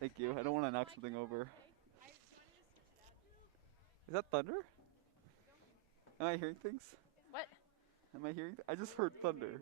Thank you. I don't want to knock something over. Is that thunder? Am I hearing things? What? Am I hearing? I just heard thunder.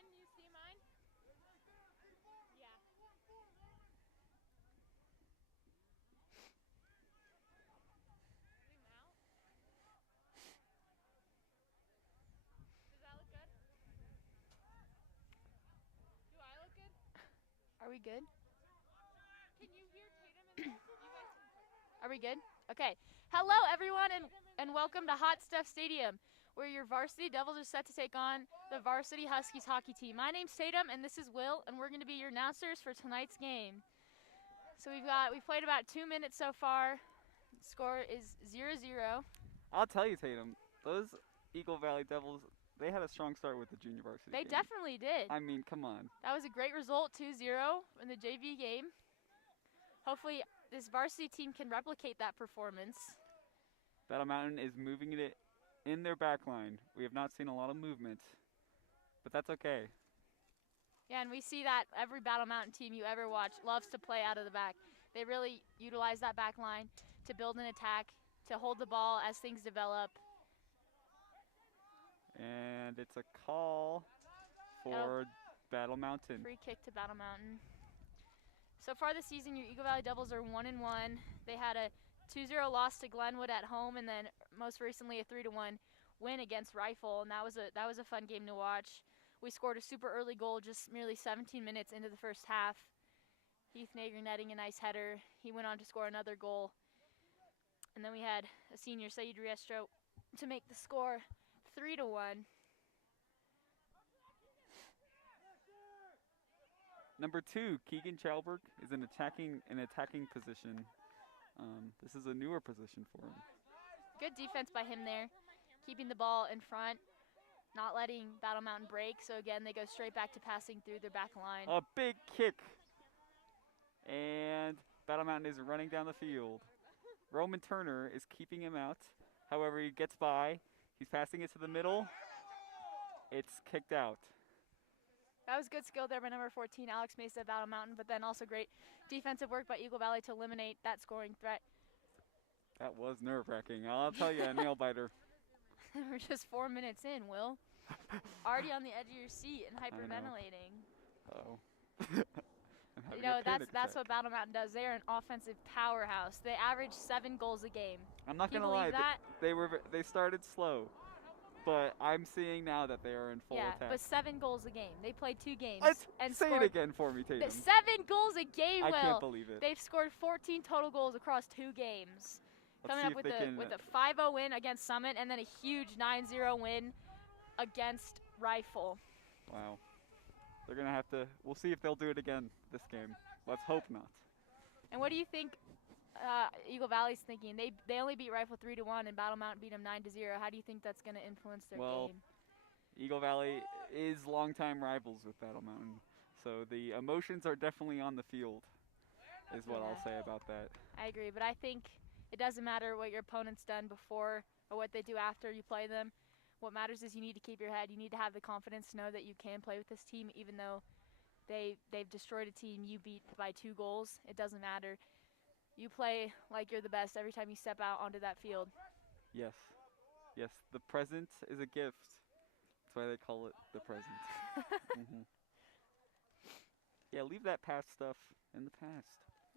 Can you see mine? Yeah. Zoom out. Does that look good? Do I look good? Are we good? Can you hear Tatum and you guys can. Are we good? Okay. Hello, everyone, and welcome to Hot Stuff Stadium. where your Varsity Devils are set to take on the Varsity Huskies hockey team. My name's Tatum, and this is Will, and we're going to be your announcers for tonight's game. So we've played about 2 minutes so far. Score is 0-0. I'll tell you, Tatum, those Eagle Valley Devils, they had a strong start with the junior varsity They game. definitely did. I mean, come on. That was a great result, 2-0 in the JV game. Hopefully this varsity team can replicate that performance. Battle Mountain is moving it in their back line. We have not seen a lot of movement, but that's okay. Yeah, and we see that every Battle Mountain team you ever watch loves to play out of the back. They really utilize that back line to build an attack, to hold the ball as things develop. And it's a call for Battle Mountain. Free kick to Battle Mountain. So far this season, your Eagle Valley Devils are 1-1. They had a 2-0 loss to Glenwood at home, and then most recently a 3-1 win against Rifle, and that was a fun game to watch. We scored a super early goal just merely 17 minutes into the first half. Heath Nager netting a nice header. He went on to score another goal. And then we had a senior, Saeed Riestro, to make the score 3-1. Number 2, Keegan Chalberg is in attacking position. This is a newer position for him. Good defense by him there, keeping the ball in front, not letting Battle Mountain break. So again, they go straight back to passing through their back line. A big kick. And Battle Mountain is running down the field. Roman Turner is keeping him out. However, he gets by. He's passing it to the middle. It's kicked out. That was good skill there by number 14, Alex Mesa of Battle Mountain, but then also great defensive work by Eagle Valley to eliminate that scoring threat. That was nerve-wracking. I'll tell you, a nail-biter. We're just 4 minutes in, Will. Already on the edge of your seat and hyperventilating. Uh-oh. You know, that's what Battle Mountain does. They're an offensive powerhouse. They average 7 goals a game. I'm not going to lie. They started slow. But I'm seeing now that they are in full attack. Yeah, but 7 goals a game. They played 2 games. And say it again for me, Tatum. 7 goals a game, Will. I can't believe it. They've scored 14 total goals across 2 games. Let's Coming up with a 5-0 win against Summit and then a huge 9-0 win against Rifle. Wow. They're going to have to – we'll see if they'll do it again this game. Let's hope not. And what do you think Eagle Valley's thinking? They only beat Rifle 3-1 and Battle Mountain beat them 9-0. How do you think that's going to influence their game? Eagle Valley is longtime rivals with Battle Mountain. So the emotions are definitely on the field is what I'll say about that. I agree, but I think – it doesn't matter what your opponent's done before or what they do after you play them. What matters is you need to keep your head. You need to have the confidence to know that you can play with this team even though they've destroyed a team you beat by 2 goals. It doesn't matter. You play like you're the best every time you step out onto that field. Yes. Yes, the present is a gift. That's why they call it the present. Mm-hmm. Yeah, leave that past stuff in the past.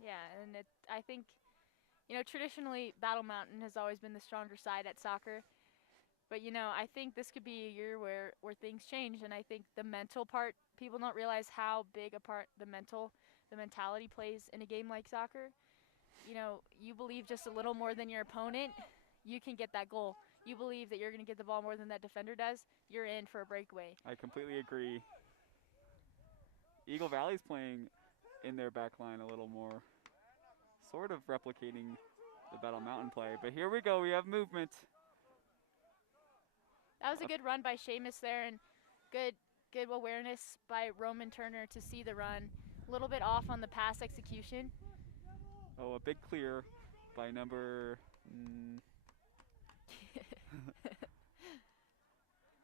Yeah, and I think, you know, traditionally Battle Mountain has always been the stronger side at soccer. But, you know, I think this could be a year where things change. And I think the mental part, people don't realize how big a part the mentality plays in a game like soccer. You know, you believe just a little more than your opponent, you can get that goal. You believe that you're going to get the ball more than that defender does, you're in for a breakaway. I completely agree. Eagle Valley's playing in their back line a little more, sort of replicating the Battle Mountain play. But here we go, we have movement. That was a good run by Seamus there, and good awareness by Roman Turner to see the run. A little bit off on the pass execution. Oh, a big clear by number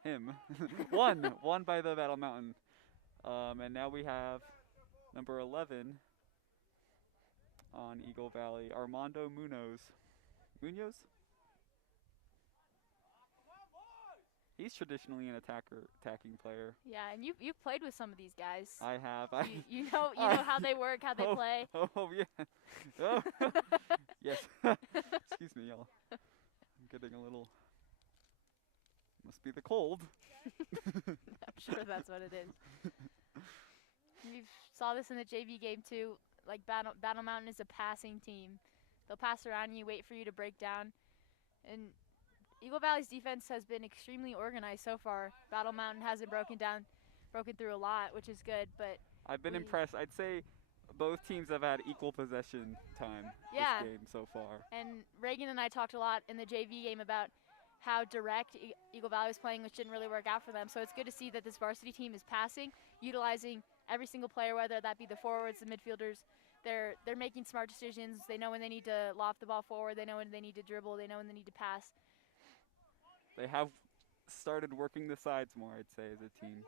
him. one by the Battle Mountain. And now we have number 11 on Eagle Valley, Armando Munoz. Munoz? He's traditionally an attacking player. Yeah, and you've played with some of these guys. I have. You know how they work, how they play. Oh yeah. Oh. Yes. Excuse me, y'all. I'm getting a little. Must be the cold. I'm sure that's what it is. We saw this in the JV game too. Like Battle Mountain is a passing team. They'll pass around you, wait for you to break down, and Eagle Valley's defense has been extremely organized so far. Battle Mountain hasn't broken through a lot, which is good. But I've been we- impressed. I'd say both teams have had equal possession time Yeah. this game so far. And Reagan and I talked a lot in the JV game about how direct Eagle Valley was playing, which didn't really work out for them. So it's good to see that this varsity team is passing, utilizing every single player, whether that be the forwards, the midfielders. They're making smart decisions. They know when they need to loft the ball forward. They know when they need to dribble. They know when they need to pass. They have started working the sides more, I'd say, as a team.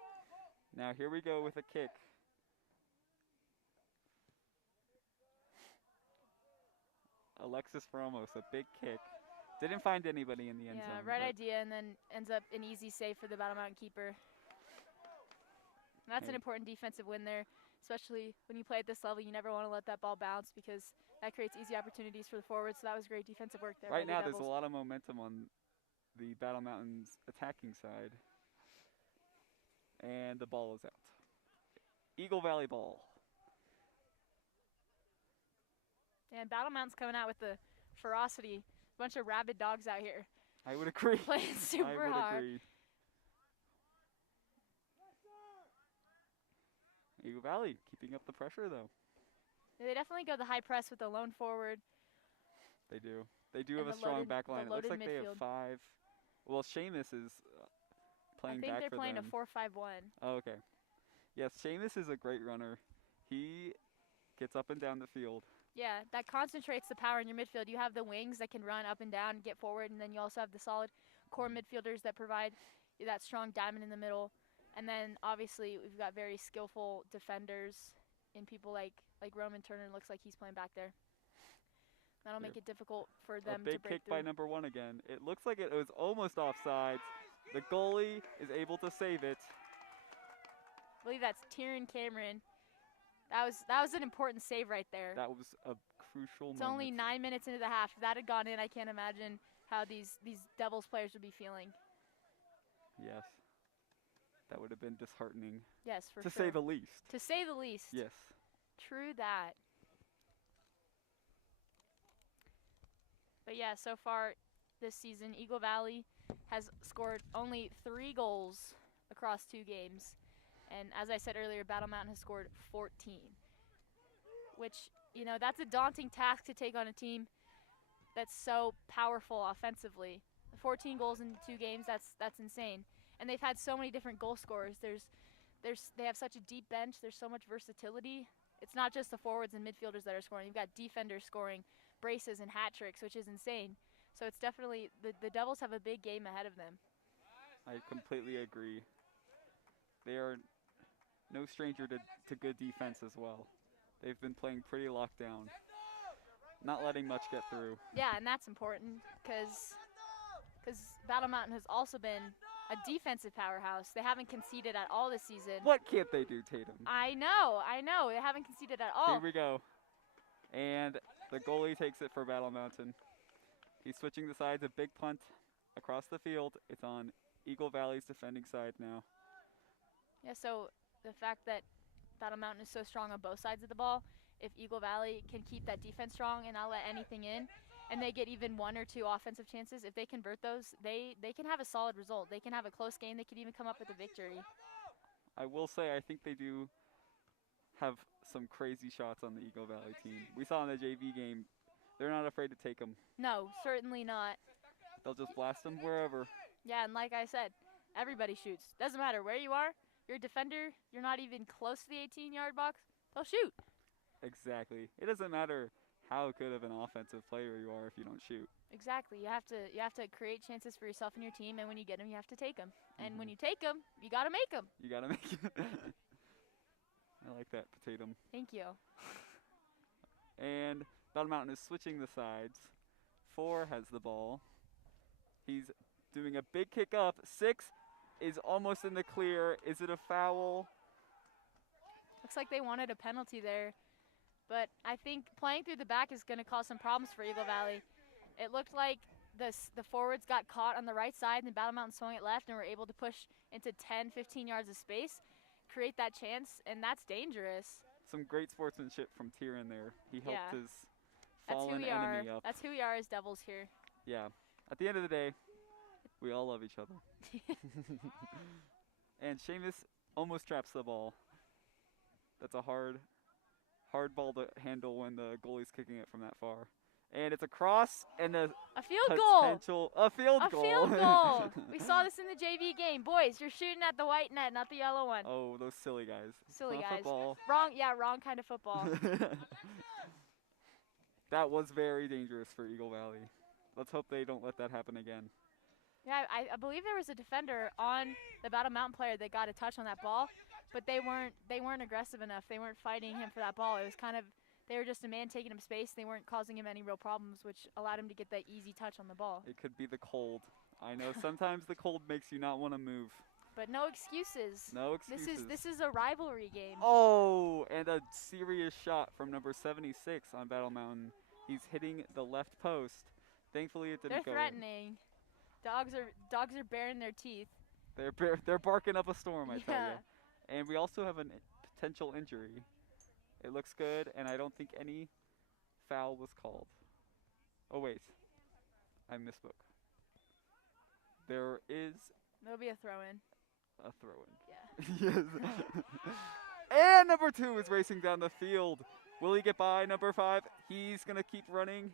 Now here we go with a kick. Alexis Ramos, a big kick. Didn't find anybody in the end Yeah, zone. right but idea, and then ends up an easy save for the Battle Mountain keeper. And that's an Hey. important defensive win there, especially when you play at this level. You never want to let that ball bounce because that creates easy opportunities for the forwards. So that was great defensive work there. Right by now, the there's a Devils. lot of momentum on the Battle Mountain's attacking side. And the ball is out. Eagle Valley ball. And Battle Mountain's coming out with the ferocity. Bunch of rabid dogs out here I would agree. playing super I would hard. agree. Eagle Valley keeping up the pressure, though. They definitely go the high press with the lone forward. They do. They do And have a the strong loaded- back the line. It looks loaded like they have midfield. 5. Well, Seamus is playing I think back they're for playing them. a 4-5-1. Oh, okay. Yes, Seamus is a great runner. He gets up and down the field. Yeah, that concentrates the power in your midfield. You have the wings that can run up and down and get forward, and then you also have the solid core midfielders that provide that strong diamond in the middle. And then obviously we've got very skillful defenders in people like Roman Turner. Looks like he's playing back there. That'll make it difficult for A them to big break kick through. by number 1 again. It looks like it was almost offsides. The goalie is able to save it. I believe that's Tyrion Cameron. That was an important save right there. That was a crucial It's moment. only 9 minutes into the half. If that had gone in, I can't imagine how these Devils players would be feeling. Yes. That would have been disheartening, Yes, for to sure. say the least. To say the least. Yes. True that. But yeah, so far this season, Eagle Valley has scored only 3 goals across 2 games. And as I said earlier, Battle Mountain has scored 14. Which, that's a daunting task to take on a team that's so powerful offensively. 14 goals in 2 games, that's insane. And they've had so many different goal scorers. They have such a deep bench. There's so much versatility. It's not just the forwards and midfielders that are scoring. You've got defenders scoring braces and hat tricks, which is insane. So it's definitely, the Devils have a big game ahead of them. I completely agree. They are no stranger to good defense as well. They've been playing pretty locked down, not letting much get through. Yeah, and that's important because Battle Mountain has also been a defensive powerhouse. They haven't conceded at all this season. What can't they do, Tatum? I know. They haven't conceded at all. Here we go. And the goalie takes it for Battle Mountain. He's switching the sides, a big punt across the field. It's on Eagle Valley's defending side now. Yeah, so the fact that Battle Mountain is so strong on both sides of the ball, if Eagle Valley can keep that defense strong and not let anything in, and they get even 1 or 2 offensive chances, if they convert those, they can have a solid result. They can have a close game. They could even come up with a victory. I will say I think they do have some crazy shots on the Eagle Valley team. We saw in the JV game, they're not afraid to take them. No, certainly not. They'll just blast them wherever. Yeah, and like I said, everybody shoots. Doesn't matter where you are. You're a defender. You're not even close to the 18-yard box. They'll shoot. Exactly. It doesn't matter how good of an offensive player you are if you don't shoot. Exactly. You have to create chances for yourself and your team, and when you get them, you have to take them. And when you take them, you got to make them. You got to make it. I like that, Tatum. Thank you. And Battle Mountain is switching the sides. 4 has the ball. He's doing a big kick up. 6 is almost in the clear. Is it a foul? Looks like they wanted a penalty there. But I think playing through the back is going to cause some problems for Eagle Valley. It looked like the forwards got caught on the right side, and then Battle Mountain swung it left and were able to push into 10, 15 yards of space, create that chance, and that's dangerous. Some great sportsmanship from Tyrion there. He helped Yeah. his fallen enemy up. That's who we are as Devils here. Yeah. At the end of the day, We all love each other. And Seamus almost traps the ball. That's a hard ball to handle when the goalie's kicking it from that far. And it's a cross and a A field goal. potential a field A goal. field goal. We saw this in the JV game. Boys, you're shooting at the white net, not the yellow one. Oh, those silly guys. Silly It's not guys. Football. Wrong kind of football. That was very dangerous for Eagle Valley. Let's hope they don't let that happen again. Yeah, I believe there was a defender on the Battle Mountain player that got a touch on that ball, but they weren't aggressive enough. They weren't fighting him for that ball. It was kind of, they were just a man taking him space. They weren't causing him any real problems, which allowed him to get that easy touch on the ball. It could be the cold. I know sometimes the cold makes you not want to move. But no excuses. No excuses. This is a rivalry game. Oh, and a serious shot from number 76 on Battle Mountain. He's hitting the left post. Thankfully, it didn't go They're threatening. Dogs are baring their teeth. They're barking up a storm, I tell Yeah. you. And we also have a potential injury. It looks good, and I don't think any foul was called. Oh wait, I misspoke. There is There'll be a throw-in. a throw-in. Yeah. Yes. And number 2 is racing down the field. Will he get by number 5? He's gonna keep running.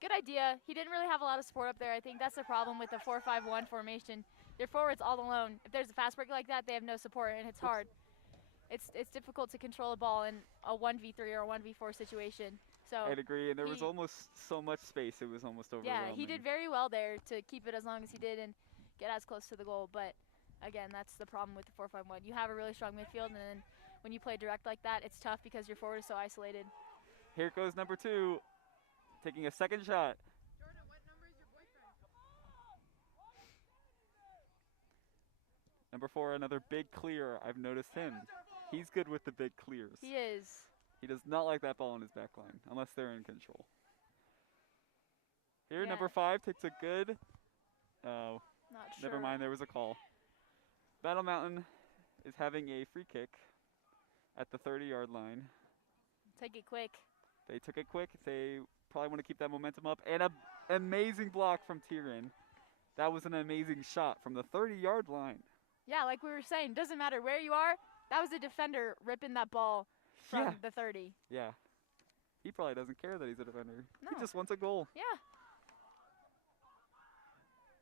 Good idea. He didn't really have a lot of support up there. I think that's the problem with the 4-5-1 formation. Their forwards all alone. If there's a fast break like that, they have no support, and it's hard. It's difficult to control a ball in a 1v3 or a 1v4 situation. So I'd agree, and there was almost so much space, it was almost overwhelming. yeah, he did very well there to keep it as long as he did and get as close to the goal. But again, that's the problem with the 4-5-1. You have a really strong midfield, and then when you play direct like that, it's tough because your forward is so isolated. Here goes number 2, taking a second shot. Jordan, what number is your boyfriend? Number 4, another big clear. I've noticed him. He's good with the big clears. He is. He does not like that ball in his back line, unless they're in control. Here, Yeah. number 5 takes a good. Oh, Not sure. never mind, there was a call. Battle Mountain is having a free kick at the 30-yard line. Take it quick. They took it quick. They probably want to keep that momentum up. And an amazing block from Tyrion. That was an amazing shot from the 30-yard line. Yeah, like we were saying, doesn't matter where you are. That was a defender ripping that ball from Yeah. the 30. Yeah. He probably doesn't care that he's a defender. No. He just wants a goal. Yeah.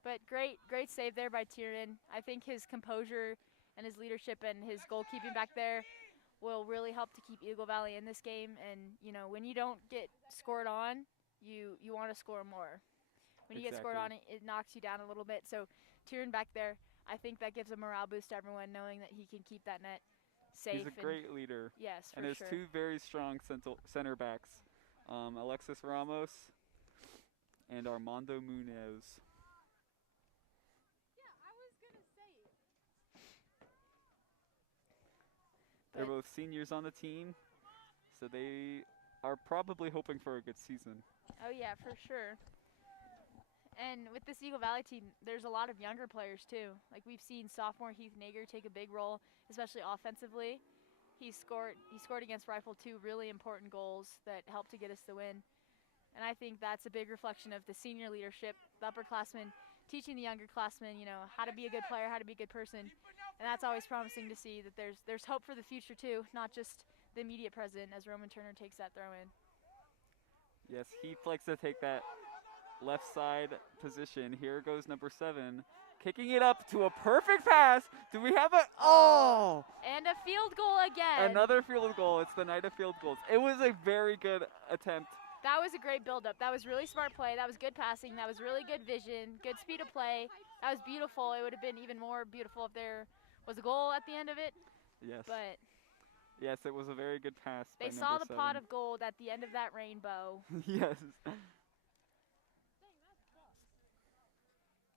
But great save there by Tyrion. I think his composure and his leadership and his goalkeeping back there will really help to keep Eagle Valley in this game. And, you know, when you don't get scored on, you want to score more. When you get scored on, it knocks you down a little bit. So Tyrion back there, I think that gives a morale boost to everyone knowing that he can keep that net safe. He's a great leader. Yes, for And there's sure. 2 very strong center backs, Alexis Ramos and Armando Munoz. Yeah, I was gonna say. They're But- both seniors on the team, so they are probably hoping for a good season. Oh yeah, for sure. And with this Eagle Valley team, there's a lot of younger players too. Like we've seen sophomore Heath Nager take a big role, especially offensively. He scored against Rifle 2 really important goals that helped to get us the win. And I think that's a big reflection of the senior leadership, the upperclassmen teaching the younger classmen, you know, how to be a good player, how to be a good person. And that's always promising to see that there's hope for the future too, not just the immediate present as Roman Turner takes that throw in. Yes, Heath likes to take that left side position. Here goes number 7, kicking it up to a perfect pass. Do we have a And a field goal again. another field goal? It's the night of field goals. It was a very good attempt. That was a great build-up. That was really smart play. That was good passing. That was really good vision, good speed of play. That was beautiful. It would have been even more beautiful if there was a goal at the end of it. Yes. But Yes, it was a very good pass. they by saw number the pot 7. of gold at the end of that rainbow. Yes.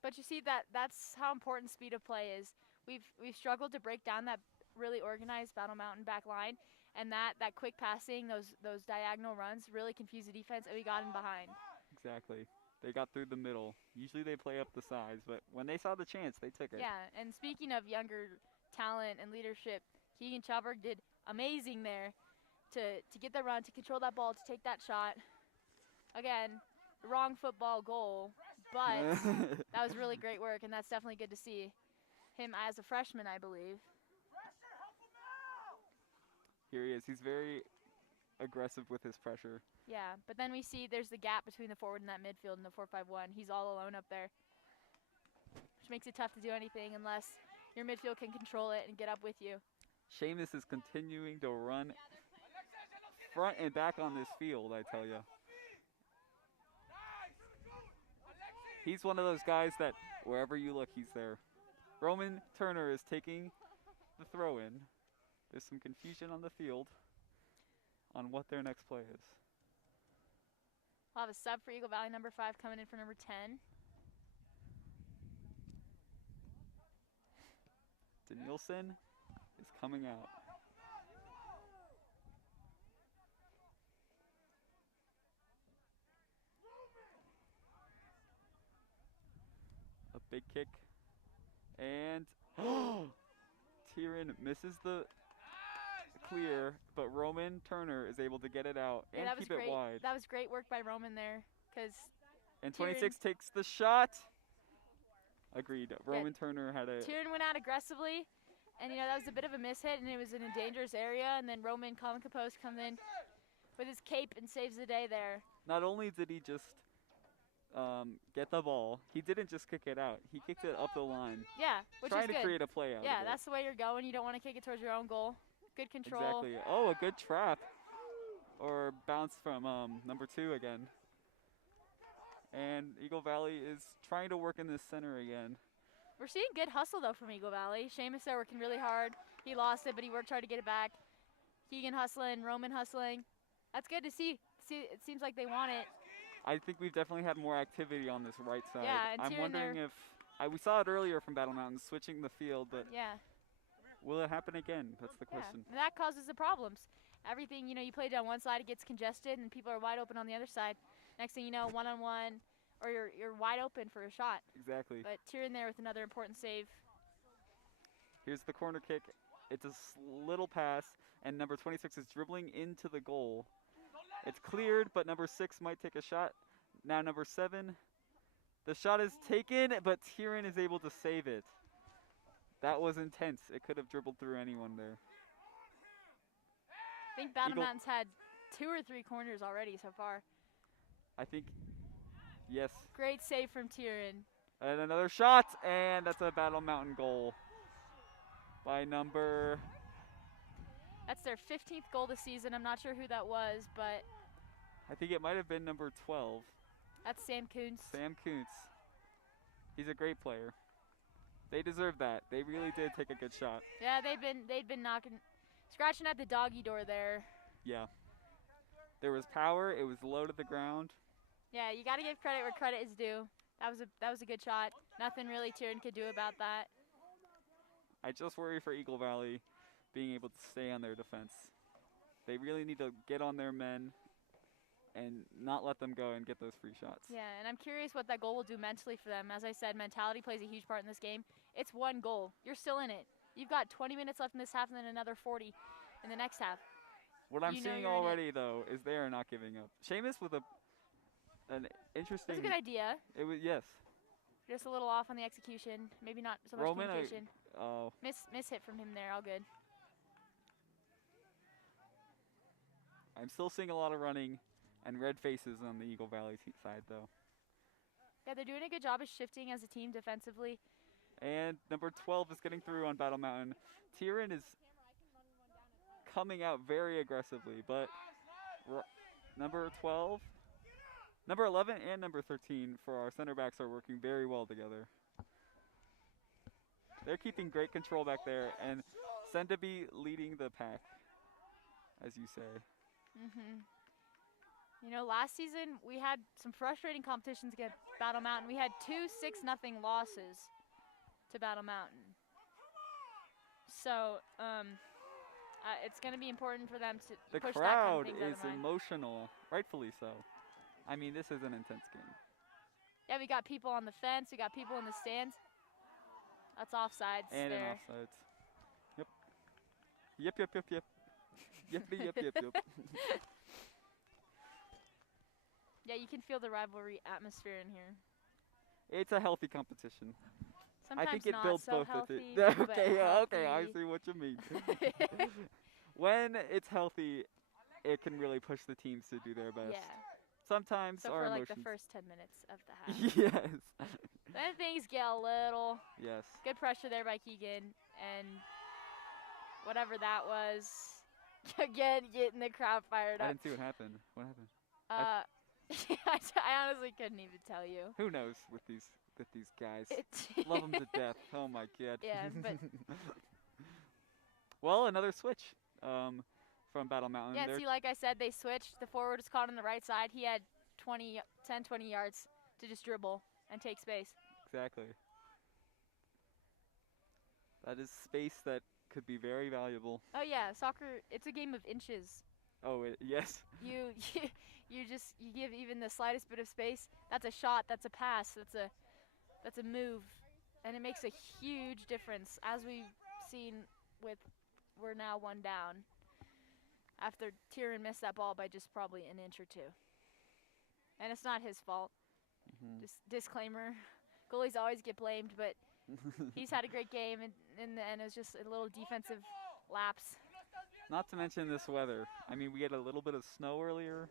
But you see that's how important speed of play is. We've struggled to break down that really organized Battle Mountain back line, and that quick passing, those diagonal runs really confused the defense, and we got in behind. Exactly. They got through the middle. Usually they play up the sides, but when they saw the chance, they took it. Yeah, and speaking of younger talent and leadership, Keegan Chalberg did amazing there to get the run, to control that ball, to take that shot. Again, wrong football goal, but that was really great work, and that's definitely good to see him as a freshman, I believe. Here he is. He's very aggressive with his pressure. Yeah, but then we see there's the gap between the forward and that midfield in the 4-5-1. He's all alone up there, which makes it tough to do anything unless your midfield can control it and get up with you. Seamus is continuing to run front and back on this field, I tell you. He's one of those guys that wherever you look, he's there. Roman Turner is taking the throw in. There's some confusion on the field on what their next play is. We'll have a sub for Eagle Valley, number 5 coming in for number 10. Danielson is coming out. A big kick. And Tyrion misses the clear, but Roman Turner is able to get it out Yeah, and that was keep great. it wide. That was great work by Roman there, because And 26 takes the shot. Agreed. Roman Turner had a... Tyrion went out aggressively, and that was a bit of a mishit, and it was in a dangerous area, and then Roman, calm and composed, comes in with his cape and saves the day there. Not only did he just get the ball, he didn't just kick it out. He kicked it up the line. Yeah, which trying is to good. create a play out Yeah, of it. that's the way you're going. You don't want to kick it towards your own goal. Good control. Exactly. Oh, a good trap. Or bounce from number 2 again. And Eagle Valley is trying to work in this center again. We're seeing good hustle, though, from Eagle Valley. Seamus there working really hard. He lost it, but he worked hard to get it back. Keegan hustling, Roman hustling. That's good to see. It seems like they want it. I think we've definitely had more activity on this right side. Yeah, and I'm Tyrion wondering there- if... we saw it earlier from Battle Mountain, switching the field, but Yeah. will it happen again? That's the question. Yeah, and that causes the problems. Everything, you play down one side, it gets congested, and people are wide open on the other side. Next thing you know, one-on-one, or you're wide open for a shot. Exactly. But Tyrion there with another important save. Here's the corner kick. It's a little pass, and number 26 is dribbling into the goal. It's cleared, but number 6 might take a shot. Now number 7. The shot is taken, but Tyrion is able to save it. That was intense. It could have dribbled through anyone there. I think Battle Mountain's had 2 or 3 corners already so far. I think, yes. Great save from Tyrion. And another shot, and that's a Battle Mountain goal by number... That's their 15th goal this season. I'm not sure who that was, but... I think it might have been number 12. That's Sam Kuntz. Sam Kuntz. He's a great player. They deserve that. They really did take a good shot. Yeah, they'd been scratching at the doggy door there. Yeah. There was power. It was low to the ground. Yeah, you got to give credit where credit is due. That was a good shot. Nothing really Tyrion could do about that. I just worry for Eagle Valley being able to stay on their defense. They really need to get on their men and not let them go and get those free shots. Yeah, and I'm curious what that goal will do mentally for them. As I said, mentality plays a huge part in this game. It's one goal. You're still in it. You've got 20 minutes left in this half and then another 40 in the next half. What I'm You know seeing you're in it. already, though, is they are not giving up. Seamus with an interesting... That's a good idea. It was, yes. Just a little off on the execution. Maybe not so much Roman, communication. Oh, Miss hit from him there. All good. I'm still seeing a lot of running and red faces on the Eagle Valley side, though. Yeah, they're doing a good job of shifting as a team defensively. And number 12 is getting through on Battle Mountain. Tyrion is coming out very aggressively, but number 12, number 11, and number 13 for our center backs are working very well together. They're keeping great control back there, and Sendabi leading the pack, as you say. Last season we had some frustrating competitions against Battle Mountain. We had 2 6-0 losses to Battle Mountain. So it's going to be important for them to The push crowd that kind of things out is of mind. emotional, rightfully so. I mean, this is an intense game. Yeah, we got people on the fence. We got people in the stands. That's offsides And there. in offsides. Yep. Yep. Yippity, yep. Yeah, you can feel the rivalry atmosphere in here. It's a healthy competition. I Sometimes think it not builds so both healthy. with it. but Okay, yeah, okay, I healthy. see what you mean. When it's healthy, it can really push the teams to do their best. Yeah. Sometimes So our for like the emotions. first 10 minutes of the half. Yes. Then things get a little Yes. good pressure there by Keegan and whatever that was. Again, getting the crowd fired I up. didn't see what happened. What happened? Uh, I honestly couldn't even tell you. Who knows with these guys? It Love them to death. Oh my god. Yeah, but Well, another switch from Battle Mountain. yeah, They're see, like I said, they switched. The forward was caught on the right side. He had 10, 20 yards to just dribble and take space. exactly. That is space that could be very valuable. Oh yeah, soccer. It's a game of inches. Oh, yes. You you give even the slightest bit of space. That's a shot. That's a pass. That's a move, and it makes a huge difference. As we've seen with, we're now one down after Tyrion missed that ball by just probably an inch or two, and it's not his fault. Mhm. Just disclaimer: goalies always get blamed, but he's had a great game, and in the end, it was just a little defensive lapse. Not to mention this weather. I mean, we had a little bit of snow earlier.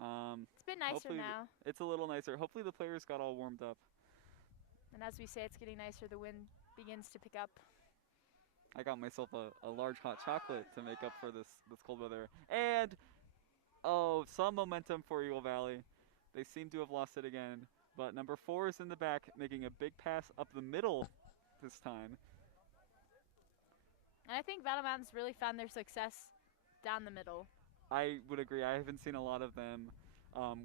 It's been nicer Hopefully now, it's a little nicer. Hopefully the players got all warmed up. and as we say, it's getting nicer. The wind begins to pick up. I got myself a large hot chocolate to make up for this cold weather. And oh, some momentum for Eagle Valley. They seem to have lost it again. But number 4 is in the back, making a big pass up the middle this time. And I think Battle Mountains really found their success down the middle. I would agree. I haven't seen a lot of them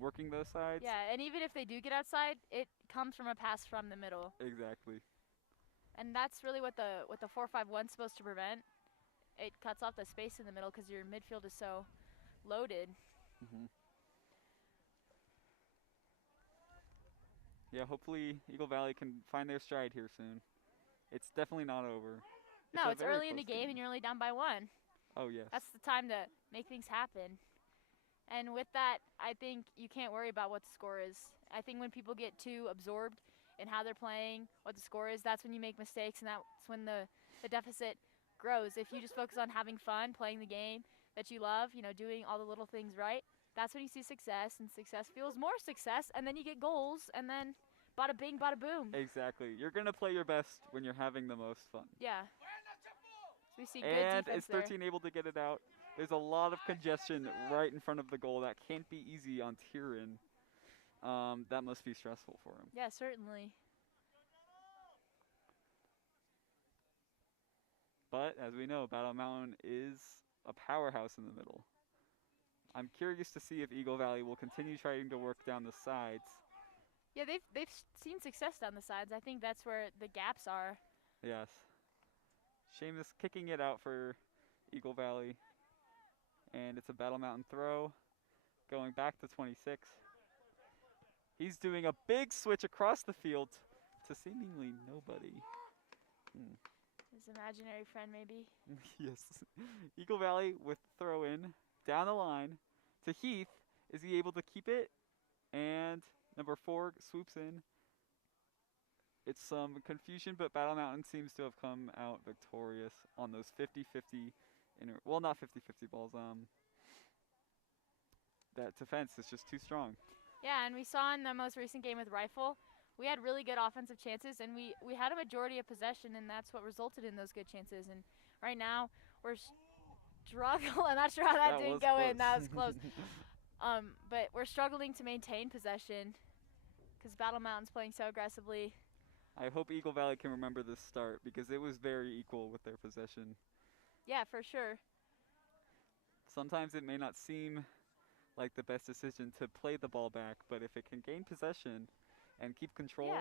working those sides. Yeah, and even if they do get outside, it comes from a pass from the middle. Exactly. And that's really what the 4-5-1 is supposed to prevent. It cuts off the space in the middle because your midfield is so loaded. Hmm. Yeah, hopefully Eagle Valley can find their stride here soon. It's definitely not over. No, a it's very early in the close game and you're only down by 1. Oh, yes. That's the time to make things happen. And with that, I think you can't worry about what the score is. I think when people get too absorbed in how they're playing, what the score is, that's when you make mistakes, and that's when the deficit grows. If you just focus on having fun, playing the game that you love, doing all the little things right, that's when you see success, and success fuels more success, and then you get goals, and then bada bing, bada boom. Exactly. You're going to play your best when you're having the most fun. Yeah. So we see good And defense is 13 able to get it out? There's a lot of congestion right in front of the goal. That can't be easy on Tyrion. That must be stressful for him. there. Yeah, certainly. But as we know, Battle Mountain is a powerhouse in the middle. I'm curious to see if Eagle Valley will continue trying to work down the sides. Yeah, they've seen success down the sides. I think that's where the gaps are. Yes. Seamus kicking it out for Eagle Valley. And it's a Battle Mountain throw. Going back to 26. He's doing a big switch across the field to seemingly nobody. His imaginary friend, maybe. Yes. Eagle Valley with throw in down the line to Heath. Is he able to keep it? And number 4 swoops in. It's some confusion, but Battle Mountain seems to have come out victorious on those 50-50 well, not 50-50 balls. That defense is just too strong. Yeah, and we saw in the most recent game with Rifle, we had really good offensive chances, and we had a majority of possession, and that's what resulted in those good chances. And right now, we're struggling. I'm not sure how that didn't go in. That was close. But we're struggling to maintain possession because Battle Mountain's playing so aggressively. I hope Eagle Valley can remember this start because it was very equal with their possession. Yeah, for sure. Sometimes it may not seem like the best decision to play the ball back, but if it can gain possession and keep control,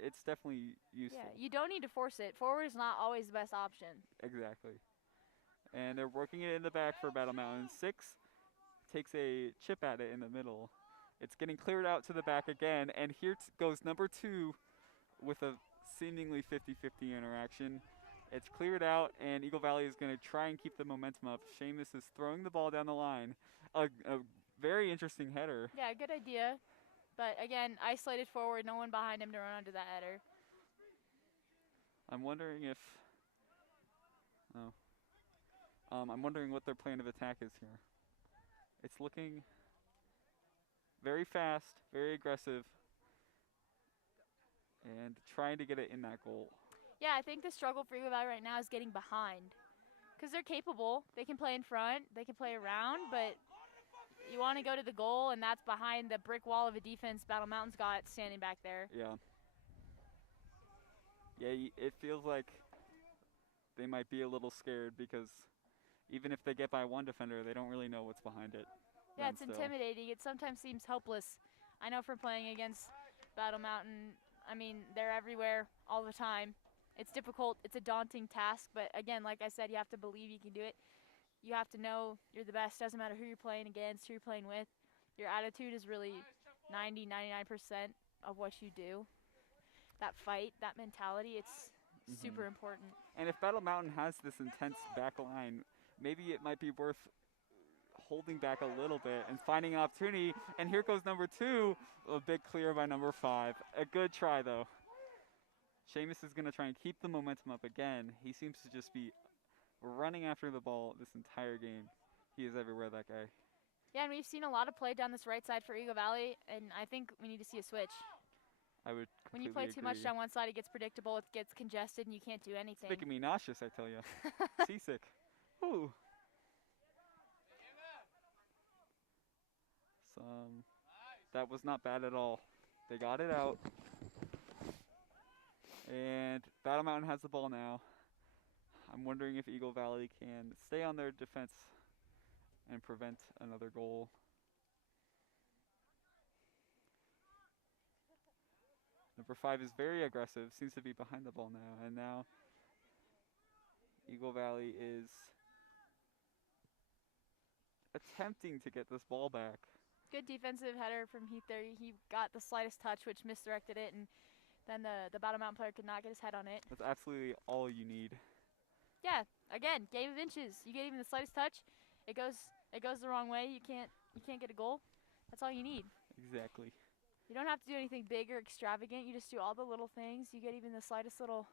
it's definitely useful. Yeah, you don't need to force it. Forward is not always the best option. Exactly. And they're working it in the back for Battle Mountain. 6 takes a chip at it in the middle. It's getting cleared out to the back again, and here goes number 2 with a seemingly 50-50 interaction. It's cleared out, and Eagle Valley is going to try and keep the momentum up. Seamus is throwing the ball down the line. A very interesting header. Yeah, good idea. But again, isolated forward, no one behind him to run onto that header. I'm wondering if. Oh. I'm wondering what their plan of attack is here. It's looking very fast, very aggressive, and trying to get it in that goal. Yeah, I think the struggle for Eagle Valley right now is getting behind. Because they're capable. They can play in front. They can play around. But you want to go to the goal, and that's behind the brick wall of a defense Battle Mountain's got standing back there. Yeah. Yeah, it feels like they might be a little scared because even if they get by one defender, they don't really know what's behind it. Yeah, it's still. intimidating. It sometimes seems hopeless. I know from playing against Battle Mountain, I mean, they're everywhere all the time. It's difficult. It's a daunting task. But again, like I said, you have to believe you can do it. You have to know you're the best. Doesn't matter who you're playing against, who you're playing with. Your attitude is really 90, 99% of what you do. That fight, that mentality, it's super important. And if Battle Mountain has this intense back line, maybe it might be worth holding back a little bit and finding an opportunity. And here goes number 2, a big clear by number 5. A good try, though. Seamus is going to try and keep the momentum up again. He seems to just be running after the ball this entire game. He is everywhere, that guy. Yeah, and we've seen a lot of play down this right side for Eagle Valley, and I think we need to see a switch. I would When you completely play too much agree. down one side, it gets predictable, it gets congested, and you can't do anything. It's making me nauseous, I tell you. Seasick. Ooh. That was not bad at all. They got it out. And Battle Mountain has the ball now. I'm wondering if Eagle Valley can stay on their defense and prevent another goal. Number 5 is very aggressive, seems to be behind the ball now. And now Eagle Valley is attempting to get this ball back. Good defensive header from Heath there. He got the slightest touch, which misdirected it, and then the Battle Mountain player could not get his head on it. That's absolutely all you need. Yeah, again, game of inches. You get even the slightest touch, it goes the wrong way. You can't get a goal. That's all you need. Exactly. You don't have to do anything big or extravagant. You just do all the little things. You get even the slightest little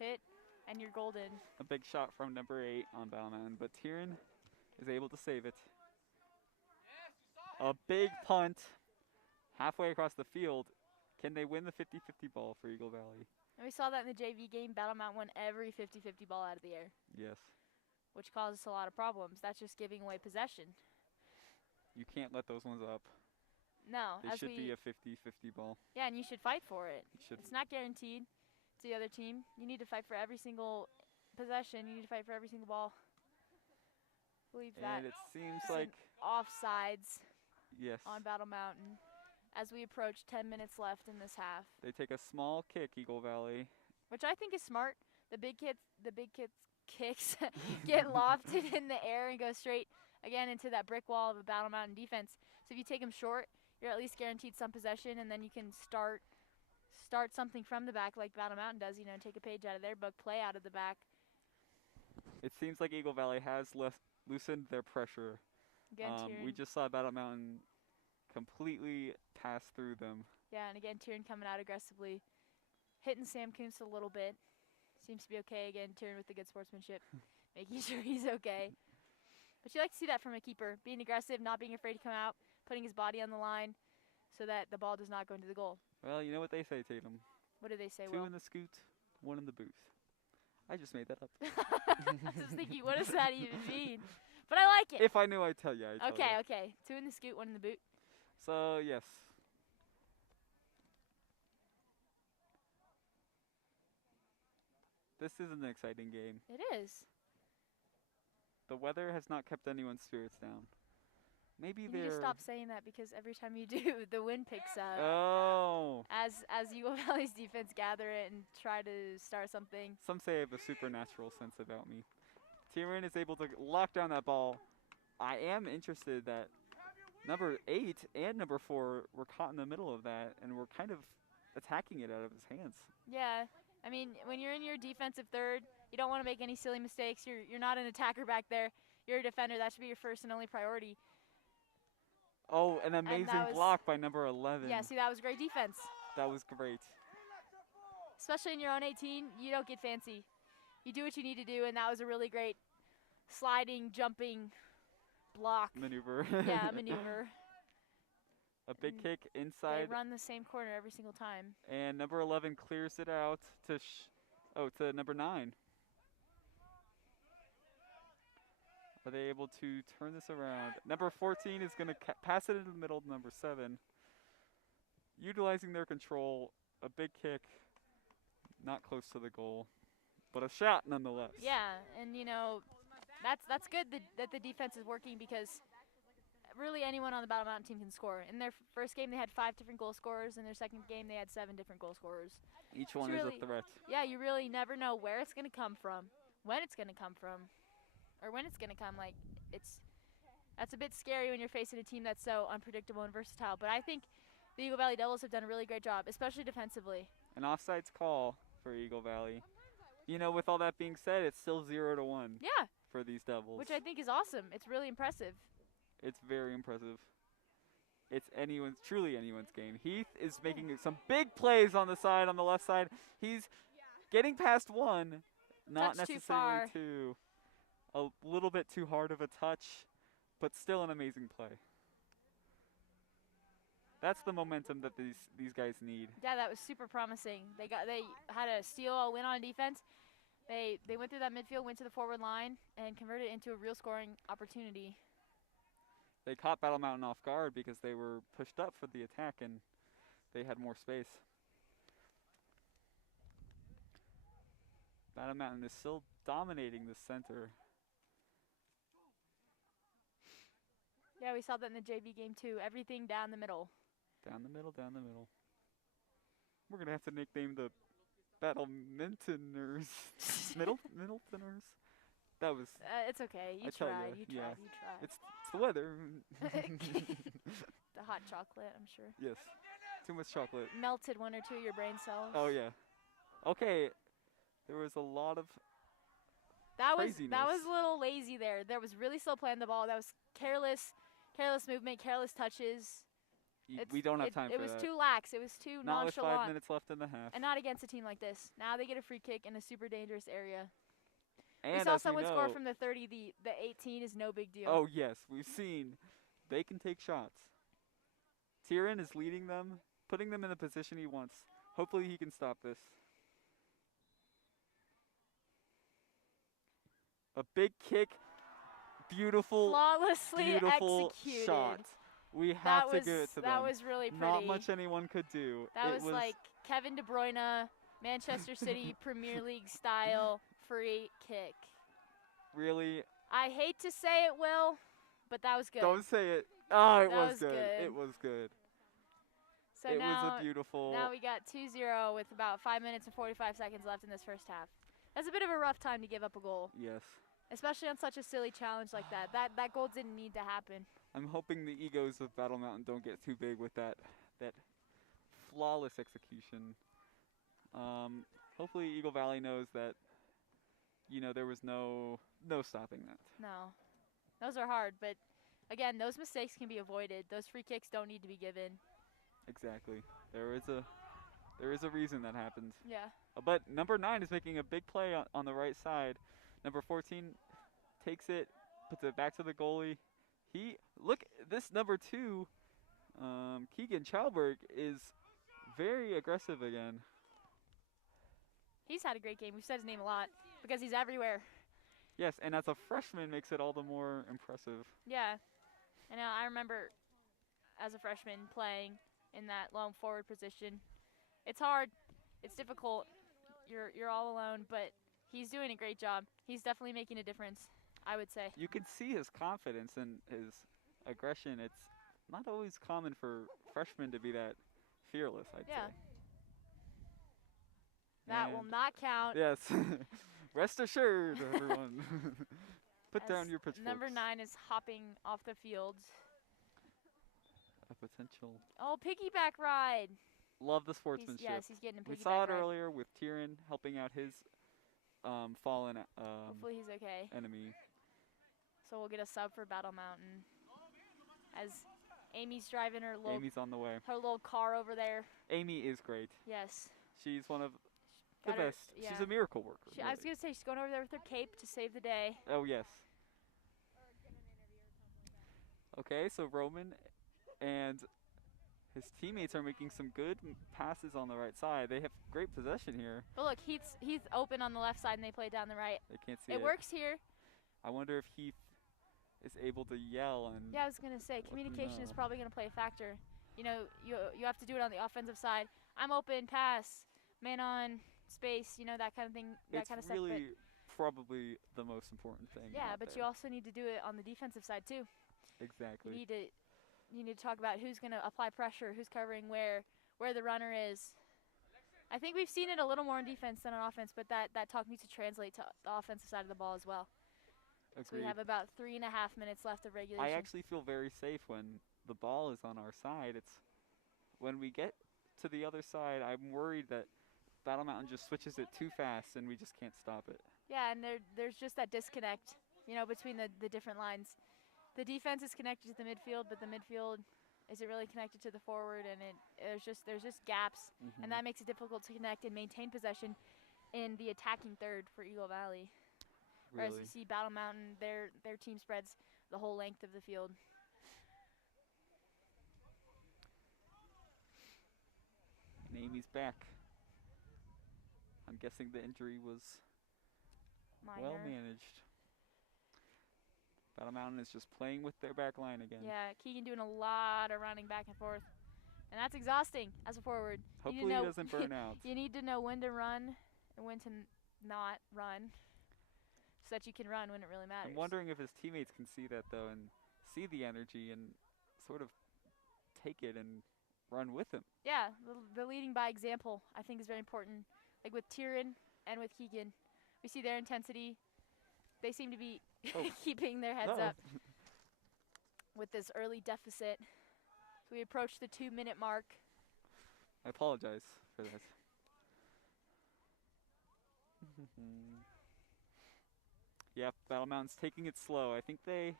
hit, and you're golden. A big shot from number 8 on Battle Mountain, but Tyrion is able to save it. A big punt halfway across the field. Can they win the 50-50 ball for Eagle Valley? And we saw that in the JV game. Battle Mountain won every 50-50 ball out of the air, Yes. which causes a lot of problems. That's just giving away possession. You can't let those ones up. No, They should be a 50-50 ball. yeah, and you should fight for it. It should. It's not guaranteed to the other team. You need to fight for every single possession. You need to fight for every single ball. I believe that And it seems some like, offsides yes, on Battle Mountain as we approach 10 minutes left in this half, they take a small kick, Eagle Valley. which I think is smart. The big kids kicks get lofted in the air and go straight again into that brick wall of a Battle Mountain defense. So if you take them short, you're at least guaranteed some possession, and then you can start something from the back like Battle Mountain does. You know, take a page out of their book, play out of the back. It seems like Eagle Valley has loosened their pressure. Again, We Tyrion. just saw Battle Mountain completely pass through them. Yeah, and again, Tyrion coming out aggressively, hitting Sam Kuntz a little bit. Seems to be okay again. Tyrion with the good sportsmanship, making sure he's okay. But you like to see that from a keeper, being aggressive, not being afraid to come out, putting his body on the line so that the ball does not go into the goal. Well, you know what they say, Tatum. What do they say, 2 Will? in the scoot, 1 in the booth. I just made that up. I was just thinking, what does that even mean? But I like it. If I knew, I'd tell you. Okay. 2 in the scoot, 1 in the boot. So, yes. This is an exciting game. It is. The weather has not kept anyone's spirits down. Maybe You need to they're... stop saying that because every time you do, the wind picks up. Oh. As Eagle Valley's defense gather it and try to start something. Some say I have a supernatural sense about me. Tyrion is able to lock down that ball. I am interested that number 8 and number 4 were caught in the middle of that and were kind of attacking it out of his hands. Yeah, I mean, when you're in your defensive third, you don't want to make any silly mistakes. You're not an attacker back there. You're a defender. That should be your first and only priority. Oh, an amazing was- block by number 11. Yeah, see, that was great defense. That was great. Especially in your own 18, you don't get fancy. You do what you need to do, and that was a really great sliding, jumping block. Maneuver. Yeah, maneuver. A big And kick They inside, run the same corner every single time. and number 11 clears it out to to number 9. Are they able to turn this around? Number 14 is going to pass it into the middle to number 7. Utilizing their control, a big kick, not close to the goal, but a shot nonetheless. Yeah, and that's good that the defense is working because really anyone on the Battle Mountain team can score. In their first game, they had 5 different goal scorers. In their second game, they had 7 different goal scorers. Each one is really- a threat. Yeah, you really never know where it's going to come from, when it's going to come from, or when it's going to come. Like, that's a bit scary when you're facing a team that's so unpredictable and versatile. But I think the Eagle Valley Devils have done a really great job, especially defensively. An offsides call for Eagle Valley. With all that being said, it's still 0-1 Yeah, for these Devils. which I think is awesome. It's really impressive. It's very impressive. It's truly anyone's game. Heath is making some big plays on the left side. He's getting past one, not Touch too necessarily far. two. A little bit too hard of a touch, but still an amazing play. That's the momentum that these guys need. Yeah, that was super promising. They had a steal, a win on defense. They went through that midfield, went to the forward line, and converted it into a real scoring opportunity. They caught Battle Mountain off guard because they were pushed up for the attack and they had more space. Battle Mountain is still dominating the center. Yeah, we saw that in the JV game too. Everything down the middle. Down the middle, down the middle. We're going to have to nickname the Battle Mintoners. Middletoners? That was, It's okay. You I tell tried. ya, You yeah. tried. You tried. it's the weather. The hot chocolate, I'm sure. Yes, too much chocolate. Melted 1 or 2 of your brain cells. Oh yeah. Okay, there was a lot of That was craziness. a little lazy there. There was really slow playing the ball. That was careless movement, careless touches. we don't have time It for was that. too lax. It was too Not with 5 nonchalant. minutes left in the half. And not against a team like this. Now they get a free kick in a super dangerous area. And We saw as someone know, score from the 30. The 18 is no big deal. Oh yes, we've seen they can take shots. Tyrion is leading them, putting them in the position he wants. Hopefully he can stop this. A big kick, beautiful, flawlessly beautiful executed. shot. We That have to was give it to that them. was really pretty. Not much anyone could do. That It was like Kevin De Bruyne, Manchester City Premier League style free kick. really. I hate to say it, Will, but that was good. Don't say it. Oh, it That was was good. good. It was good. So It now, was a beautiful. now we got 2-0 with about 5 minutes and 45 seconds left in this first half. That's a bit of a rough time to give up a goal, Yes. especially on such a silly challenge like that. That goal didn't need to happen. I'm hoping the egos of Battle Mountain don't get too big with that flawless execution. Hopefully Eagle Valley knows that there was no stopping that. No, those are hard, but again, those mistakes can be avoided. Those free kicks don't need to be given. Exactly. There is a reason that happened. Yeah. But number 9 is making a big play on the right side. Number 14 takes it, puts it back to the goalie. This number 2, Keegan Chalberg, is very aggressive again. He's had a great game. We've said his name a lot because he's everywhere. Yes, and as a freshman makes it all the more impressive. Yeah. And I remember as a freshman playing in that lone forward position. It's hard. It's difficult. You're all alone, but he's doing a great job. He's definitely making a difference, I would say. You can see his confidence and his aggression. It's not always common for freshmen to be that fearless, I'd Yeah. say. That will And- not count. Yes. Rest assured, everyone. Put down as your pitchforks. Number 9 is hopping off the field. A potential. Oh, piggyback ride. Love the sportsmanship. Yes, he's getting a We piggyback saw it ride. earlier with Tyrion helping out his fallen Hopefully he's okay. enemy. So we'll get a sub for Battle Mountain. As Amy's driving Amy's on the way. her little car over there. Amy is great. Yes. She's one of the Got her- best. She's yeah. a miracle worker. I was really. gonna say she's going over there with her cape to save the day. Oh yes. Okay, so Roman and his teammates are making some good passes on the right side. They have great possession here. But look, Heath's open on the left side and they play down the right. They can't see It works here. I wonder if Heath is able to yell and. Yeah, I was gonna say communication is probably gonna play a factor. You know, you have to do it on the offensive side. I'm open, pass, man on, space. You know, that kind of thing. That kind of stuff. It's But really probably the most important thing. yeah, out but there. you also need to do it on the defensive side too. Exactly. You need to talk about who's going to apply pressure, who's covering where the runner is. I think we've seen it a little more on defense than on offense, but that talk needs to translate to the offensive side of the ball as well. So Agreed. we have about 3.5 minutes left of regulation. I actually feel very safe when the ball is on our side. It's when we get to the other side, I'm worried that Battle Mountain just switches it too fast and we just can't stop it. Yeah, and there's just that disconnect, you know, between the different lines. The defense is connected to the midfield, but the midfield isn't really connected to the forward, and there's just gaps, and that makes it difficult to connect and maintain possession in the attacking third for Eagle Valley. Whereas Really. you see Battle Mountain, their team spreads the whole length of the field. And Amy's back. I'm guessing the injury was well Minor. managed. Battle Mountain is just playing with their back line again. Yeah, Keegan doing a lot of running back and forth, and that's exhausting as a forward. Hopefully he doesn't burn out. You need to know when to run and when to not run, so that you can run when it really matters. I'm wondering if his teammates can see that though and see the energy and sort of take it and run with him. Yeah, the leading by example I think is very important. Like with Tyrion and with Keegan, we see their intensity. They seem to be keeping their heads up with this early deficit. So we approach the 2-minute mark. I apologize for that. Yeah, Battle Mountain's taking it slow. I think they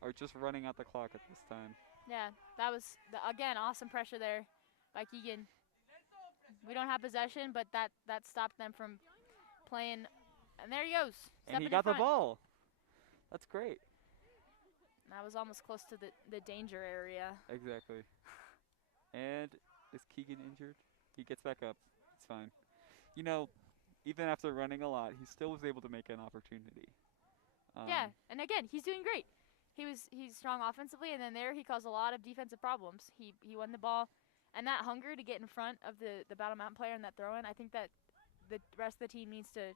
are just running out the clock at this time. Yeah, that was, again, awesome pressure there by Keegan. We don't have possession, but that stopped them from playing. And there he goes. And he stepping in got the front. ball. That's great. That was almost close to the danger area. Exactly. And is Keegan injured? He gets back up. It's fine. You know, even after running a lot, he still was able to make an opportunity. Yeah, and again, he's doing great. He's strong offensively, and then there he caused a lot of defensive problems. He won the ball, and that hunger to get in front of the Battle Mountain player and that throw-in, I think that the rest of the team needs to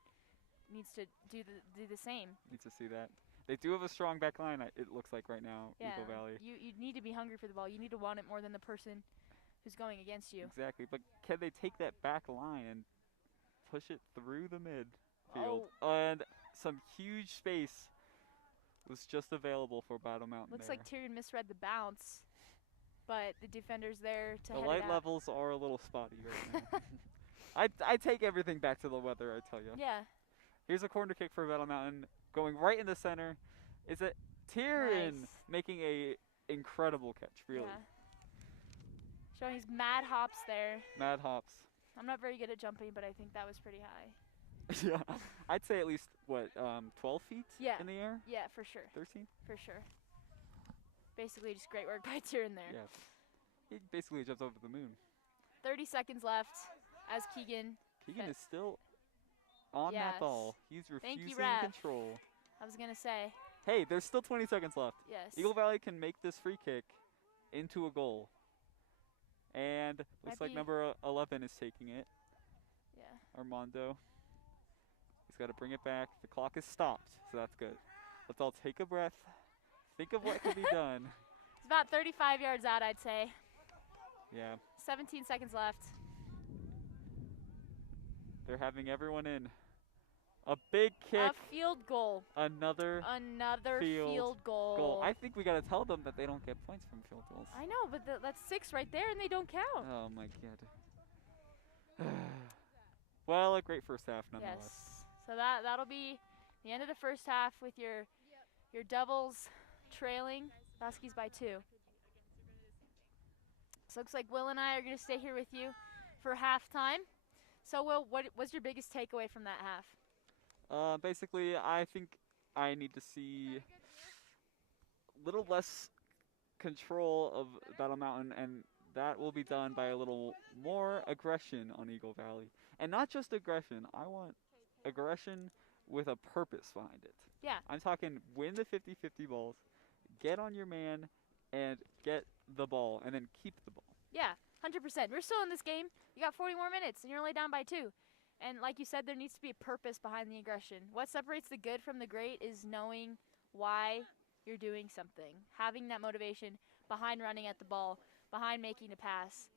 do the same. Needs to see that. They do have a strong back line, it looks like right now, Yeah, Eagle Valley. you need to be hungry for the ball. You need to want it more than the person who's going against you. Exactly, but can they take that back line and push it through the midfield? And some huge space was just available for Battle Mountain. Looks there. like Tyrion misread the bounce, but the defender's there to The head it light out. levels are a little spotty right now. I take everything back to the weather, I tell you. Yeah, Here's a corner kick for Battle Mountain, going right in the center. Is it Tyrion Nice. making a incredible catch? Really, yeah. Showing his mad hops there. mad hops. I'm not very good at jumping, but I think that was pretty high. Yeah, I'd say at least 12 feet Yeah. in the air. Yeah, for sure. 13. For sure. Basically, just great work by Tyrion there. Yeah, he basically jumps over the moon. 30 seconds left as Keegan. Keegan is still on Yes. that ball. He's Thank you, refusing ref. control. I was going to say, Hey, there's still 20 seconds left. yes. Eagle Valley can make this free kick into a goal. And looks Might like be- number 11 is taking it, Yeah. Armando. He's got to bring it back. The clock is stopped, so that's good. Let's all take a breath. Think of what can be done. It's about 35 yards out, I'd say. Yeah, 17 seconds left. they're having everyone in. A big kick. A field goal. Another Another Field field goal. goal. I think we got to tell them that they don't get points from field goals. I know, but that's 6 right there, and they don't count. Oh my god. Well, a great first half nonetheless. Yes. So that'll be the end of the first half with your doubles trailing Huskies by 2. So it looks like Will and I are going to stay here with you for halftime. So Will, what was your biggest takeaway from that half? Basically, I think I need to see little less control of Battle Mountain, and that will be done by a little more aggression on Eagle Valley. And not just aggression, I want aggression with a purpose behind it. Yeah. I'm talking win the 50-50 balls, get on your man, and get the ball, and then keep the ball. Yeah, 100%. We're still in this game. You got 40 more minutes, and you're only down by 2. And like you said, there needs to be a purpose behind the aggression. What separates the good from the great is knowing why you're doing something, having that motivation behind running at the ball, behind making a pass.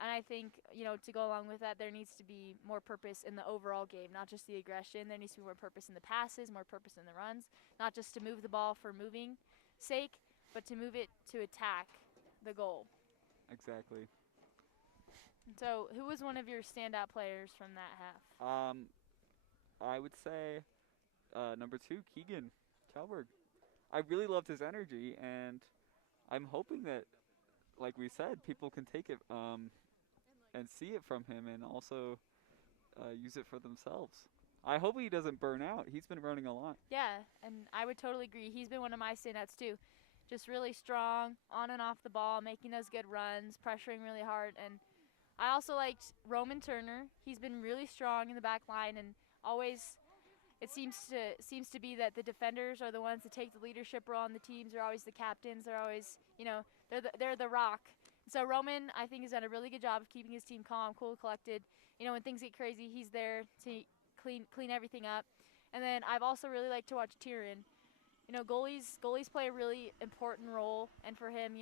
And I think, to go along with that, there needs to be more purpose in the overall game, not just the aggression. There needs to be more purpose in the passes, more purpose in the runs, not just to move the ball for moving sake, but to move it to attack the goal. Exactly. So, who was one of your standout players from that half? I would say number 2, Keegan Talberg. I really loved his energy, and I'm hoping that, like we said, people can take it and see it from him, and also use it for themselves. I hope he doesn't burn out. He's been running a lot. Yeah, and I would totally agree. He's been one of my standouts too. Just really strong, on and off the ball, making those good runs, pressuring really hard. And I also liked Roman Turner. He's been really strong in the back line, and always it seems to be that the defenders are the ones that take the leadership role on the teams. They're always the captains. They're always, they're the rock. So Roman, I think, has done a really good job of keeping his team calm, cool, collected. When things get crazy, he's there to clean everything up. And then I've also really liked to watch Tyrion. Goalies play a really important role, and for him,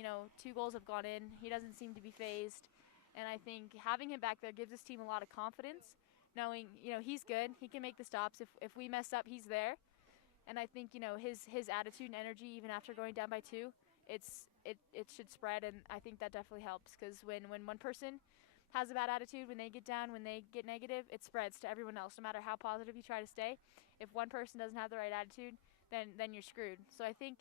2 goals have gone in. He doesn't seem to be phased, and I think having him back there gives his team a lot of confidence, knowing he's good. He can make the stops. If we mess up, he's there, and I think his attitude and energy, even after going down by 2, it should spread, and I think that definitely helps because when one person has a bad attitude, when they get down, when they get negative, it spreads to everyone else. No matter how positive you try to stay, if one person doesn't have the right attitude, then you're screwed. So I think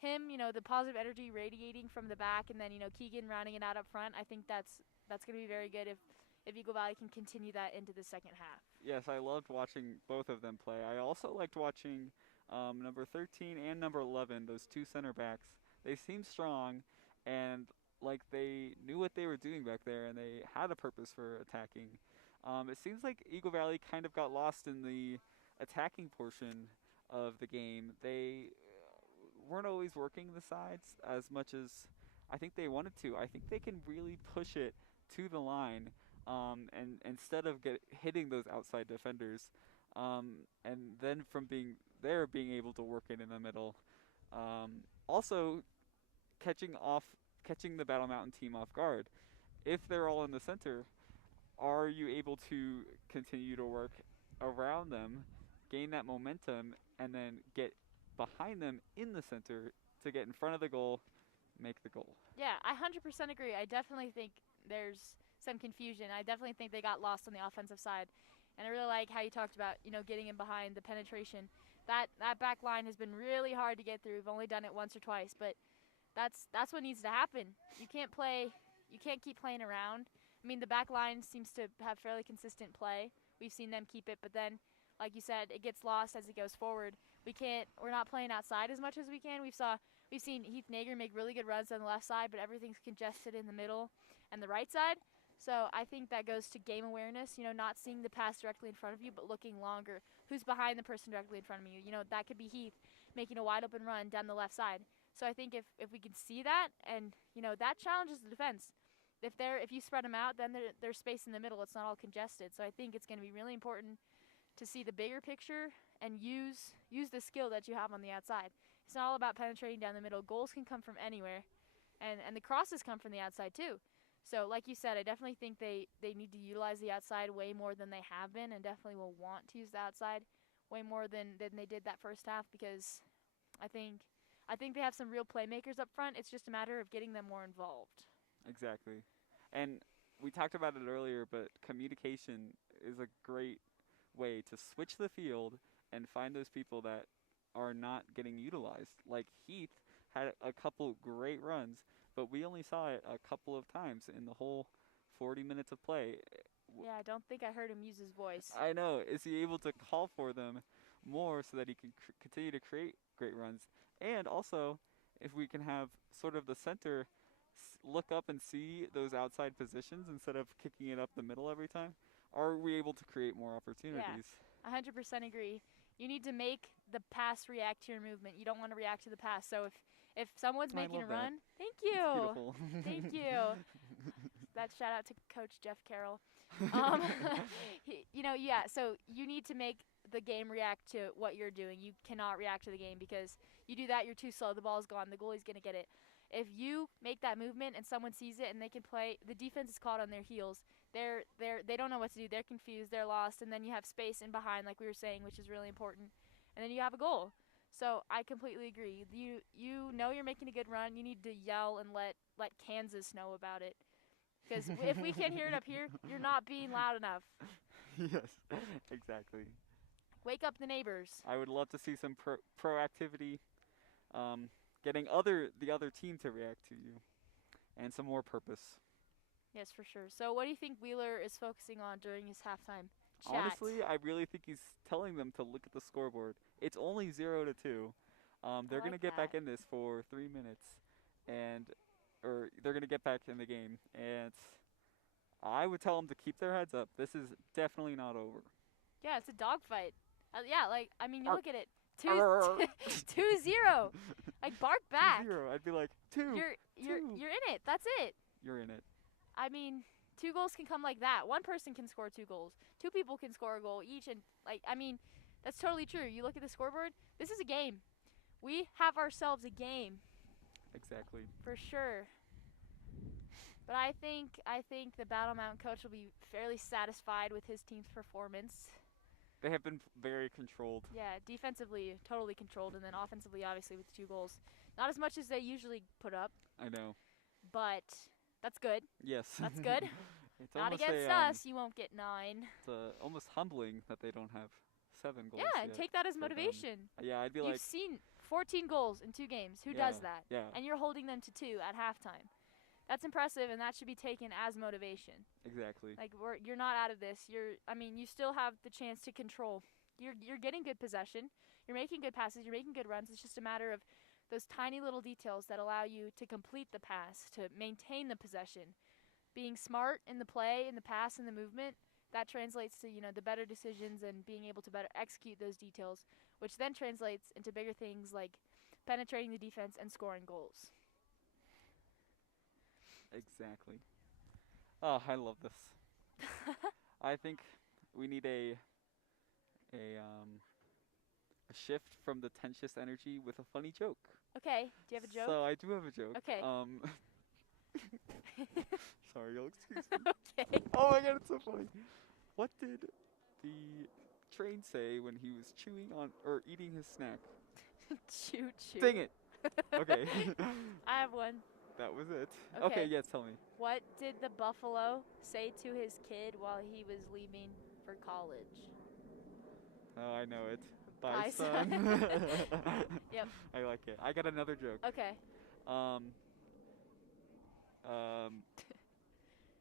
him, the positive energy radiating from the back, and then Keegan rounding it out up front. I think that's going to be very good if Eagle Valley can continue that into the second half. Yes, I loved watching both of them play. I also liked watching number 13 and number 11, those 2 center backs. They seemed strong, and like they knew what they were doing back there, and they had a purpose for attacking. It seems like Eagle Valley kind of got lost in the attacking portion of the game. They weren't always working the sides as much as I think they wanted to. I think they can really push it to the line, and instead of hitting those outside defenders, and then from being able to work it in the middle. Also, catching the Battle Mountain team off guard. If they're all in the center, are you able to continue to work around them, gain that momentum, and then get behind them in the center to get in front of the goal, make the goal? Yeah, I 100% agree. I definitely think there's some confusion. I definitely think they got lost on the offensive side. And I really like how you talked about, getting in behind the penetration. That back line has been really hard to get through. We've only done it once or twice, but that's what needs to happen. You can't keep playing around. I mean, the back line seems to have fairly consistent play. We've seen them keep it, but then, like you said, it gets lost as it goes forward. We're not playing outside as much as we can. We've seen Heath Nager make really good runs on the left side, but everything's congested in the middle and the right side. So I think that goes to game awareness, not seeing the pass directly in front of you, but looking longer. Who's behind the person directly in front of you? That could be Heath making a wide open run down the left side. So I think if we can see that, and that challenges the defense. If you spread them out, then there's space in the middle. It's not all congested. So I think it's going to be really important to see the bigger picture and use the skill that you have on the outside. It's not all about penetrating down the middle. Goals can come from anywhere, and the crosses come from the outside too. So like you said, I definitely think they need to utilize the outside way more than they have been, and definitely will want to use the outside way more than they did that first half, because I think they have some real playmakers up front. It's just a matter of getting them more involved. Exactly. And we talked about it earlier, but communication is a great way to switch the field and find those people that are not getting utilized. Like Heath had a couple great runs, but we only saw it a couple of times in the whole 40 minutes of play. Yeah, I don't think I heard him use his voice. I know. Is he able to call for them more so that he can continue to create great runs? And also, if we can have sort of the center look up and see those outside positions instead of kicking it up the middle every time, are we able to create more opportunities? 100% agree. You need to make the pass react to your movement. You don't want to react to the pass. So if someone's I making a love that. run, thank It's you. beautiful. Thank you. That shout out to Coach Jeff Carroll. Um, so you need to make the game react to what you're doing. You cannot react to the game because you do that, you're too slow. The ball's gone. The goalie's going to get it. If you make that movement and someone sees it and they can play, the defense is caught on their heels. They don't know what to do. They're confused. They're lost. And then you have space in behind, like we were saying, which is really important. And then you have a goal. So I completely agree. You know you're making a good run. You need to yell and let Kansas know about it. Because if we can't hear it up here, you're not being loud enough. Yes, exactly. Wake up the neighbors. I would love to see some proactivity, getting the other team to react to you, and some more purpose. Yes, for sure. So what do you think Wheeler is focusing on during his halftime chat? Honestly, I really think he's telling them to look at the scoreboard. It's only 0-2. They're like gonna get that. back in this for 3 minutes, or they're gonna get back in the game, and I would tell them to keep their heads up. This is definitely not over. Yeah, it's a dogfight. You Arr. look at it. Arr. 2-0. Like, bark back. 2-0. I'd be like, two. You're in it. That's it. You're in it. I mean, 2 goals can come like that. One person can score 2 goals. 2 people can score a goal each, and that's totally true. You look at the scoreboard. This is a game. We have ourselves a game Exactly. for sure. But I think the Battle Mountain coach will be fairly satisfied with his team's performance. They have been very controlled. Yeah, defensively totally controlled, and then offensively obviously with 2 goals. Not as much as they usually put up, I know. but that's good. Yes. That's good. It's Not almost against us, you won't get 9. It's almost humbling that they don't have 7 goals. Yeah, and yet. take that as for them. motivation. Yeah, I'd be You've like, seen 14 goals in 2 games. Who Yeah, does that? yeah. And you're holding them to 2 at halftime. That's impressive, and that should be taken as motivation. exactly. Like you're not out of this. You still have the chance to control. You're getting good possession. You're making good passes. You're making good runs. It's just a matter of those tiny little details that allow you to complete the pass, to maintain the possession. Being smart in the play, in the pass, in the movement, that translates to the better decisions and being able to better execute those details, which then translates into bigger things like penetrating the defense and scoring goals. Exactly. Oh, I love this. I think we need a shift from the tensious energy with a funny joke. Okay, do you have a joke? So I do have a joke. Okay. Sorry, you'll excuse me. Okay. Oh my god, it's so funny. What did the train say when he was chewing on or eating his snack? Choo choo. Dang it. Okay. I have one. That was it. Okay. Okay, yes, tell me. What did the buffalo say to his kid while he was leaving for college? Oh, I know it. Bye, Bye, son. son. Yep. I like it. I got another joke. Okay.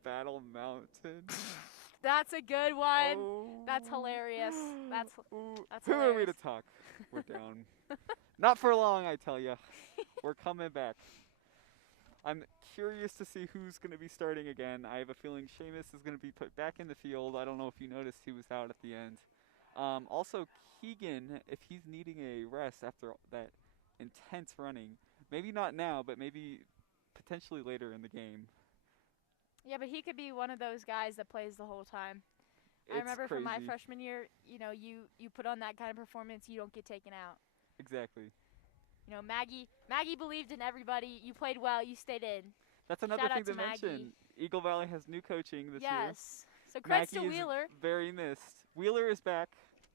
Battle Mountain. That's a good one. Oh. That's hilarious. That's Ooh. that's Who are we to hilarious. talk? We're down. Not for long, I tell ya. We're coming back. I'm curious to see who's going to be starting again. I have a feeling Seamus is going to be put back in the field. I don't know if you noticed he was out at the end. Also, Keegan, if he's needing a rest after that intense running, maybe not now, but maybe potentially later in the game. Yeah, but he could be one of those guys that plays the whole time. I It's remember crazy. from my freshman year, you put on that kind of performance, you don't get taken out. Exactly. Maggie believed in everybody. You played well. You stayed in. That's another Shout out thing to to Maggie. mention. Eagle Valley has new coaching this year. Yes. So creds to Maggie is Wheeler. very missed. Wheeler is back,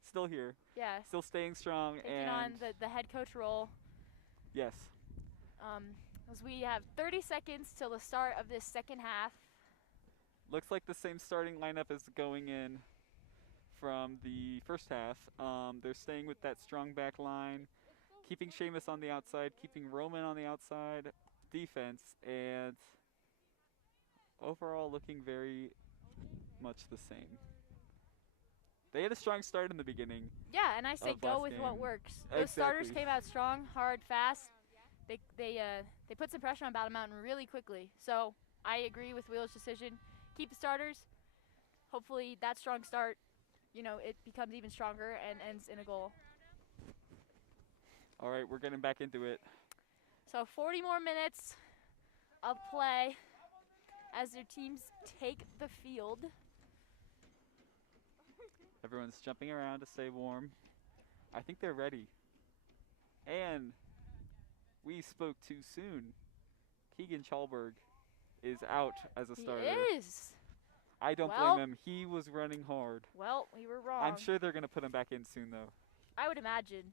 still here, Yeah. still staying strong, Taking and on the head coach role. yes, As we have 30 seconds till the start of this second half. looks like the same starting lineup is going in from the first half. They're staying with that strong back line, keeping Seamus on the outside, keeping Roman on the outside, defense, and overall looking very much the same. They had a strong start in the beginning. Yeah, and I say Of go last with what game. works. Those starters Exactly. came out strong, hard, fast. They put some pressure on Battle Mountain really quickly. So I agree with Wheel's decision. Keep the starters. Hopefully that strong start, it becomes even stronger and ends in a goal. All right, we're getting back into it. So 40 more minutes of play as their teams take the field. Everyone's jumping around to stay warm. I think they're ready. And we spoke too soon. Keegan Chalberg is out as a He starter. is. I don't Well- blame him. He was running hard. Well, we were wrong. I'm sure they're going to put him back in soon, though. I would imagine.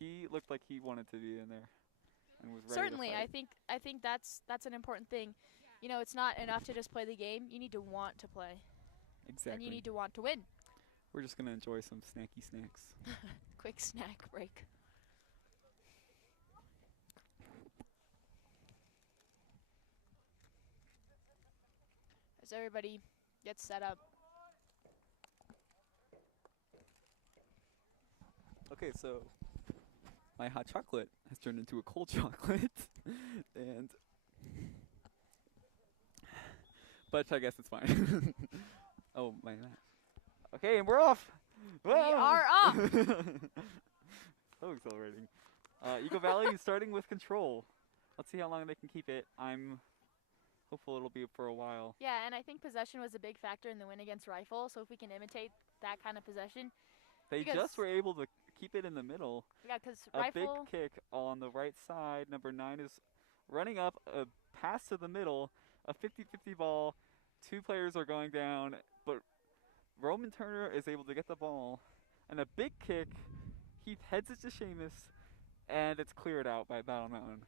He looked like he wanted to be in there and was ready Certainly, to I fight. think that's an important thing. It's not enough to just play the game. You need to want to play, Exactly. and you need to want to win. We're just going to enjoy some snacky snacks. Quick snack break. As everybody gets set up. Okay, so my hot chocolate has turned into a cold chocolate, and but I guess it's fine. Oh my God. Okay, and we're off. We are off. So exhilarating. Eagle Valley is starting with control. Let's see how long they can keep it. I'm hopeful it'll be for a while. Yeah, and I think possession was a big factor in the win against Rifle. So if we can imitate that kind of possession, They Because- just were able to keep it in the middle. yeah, because A Rifle. big kick on the right side. Number 9 is running up, a pass to the middle, a 50-50 ball. 2 players are going down, but Roman Turner is able to get the ball. And a big kick. He heads it to Seamus, and it's cleared out by Battle Mountain.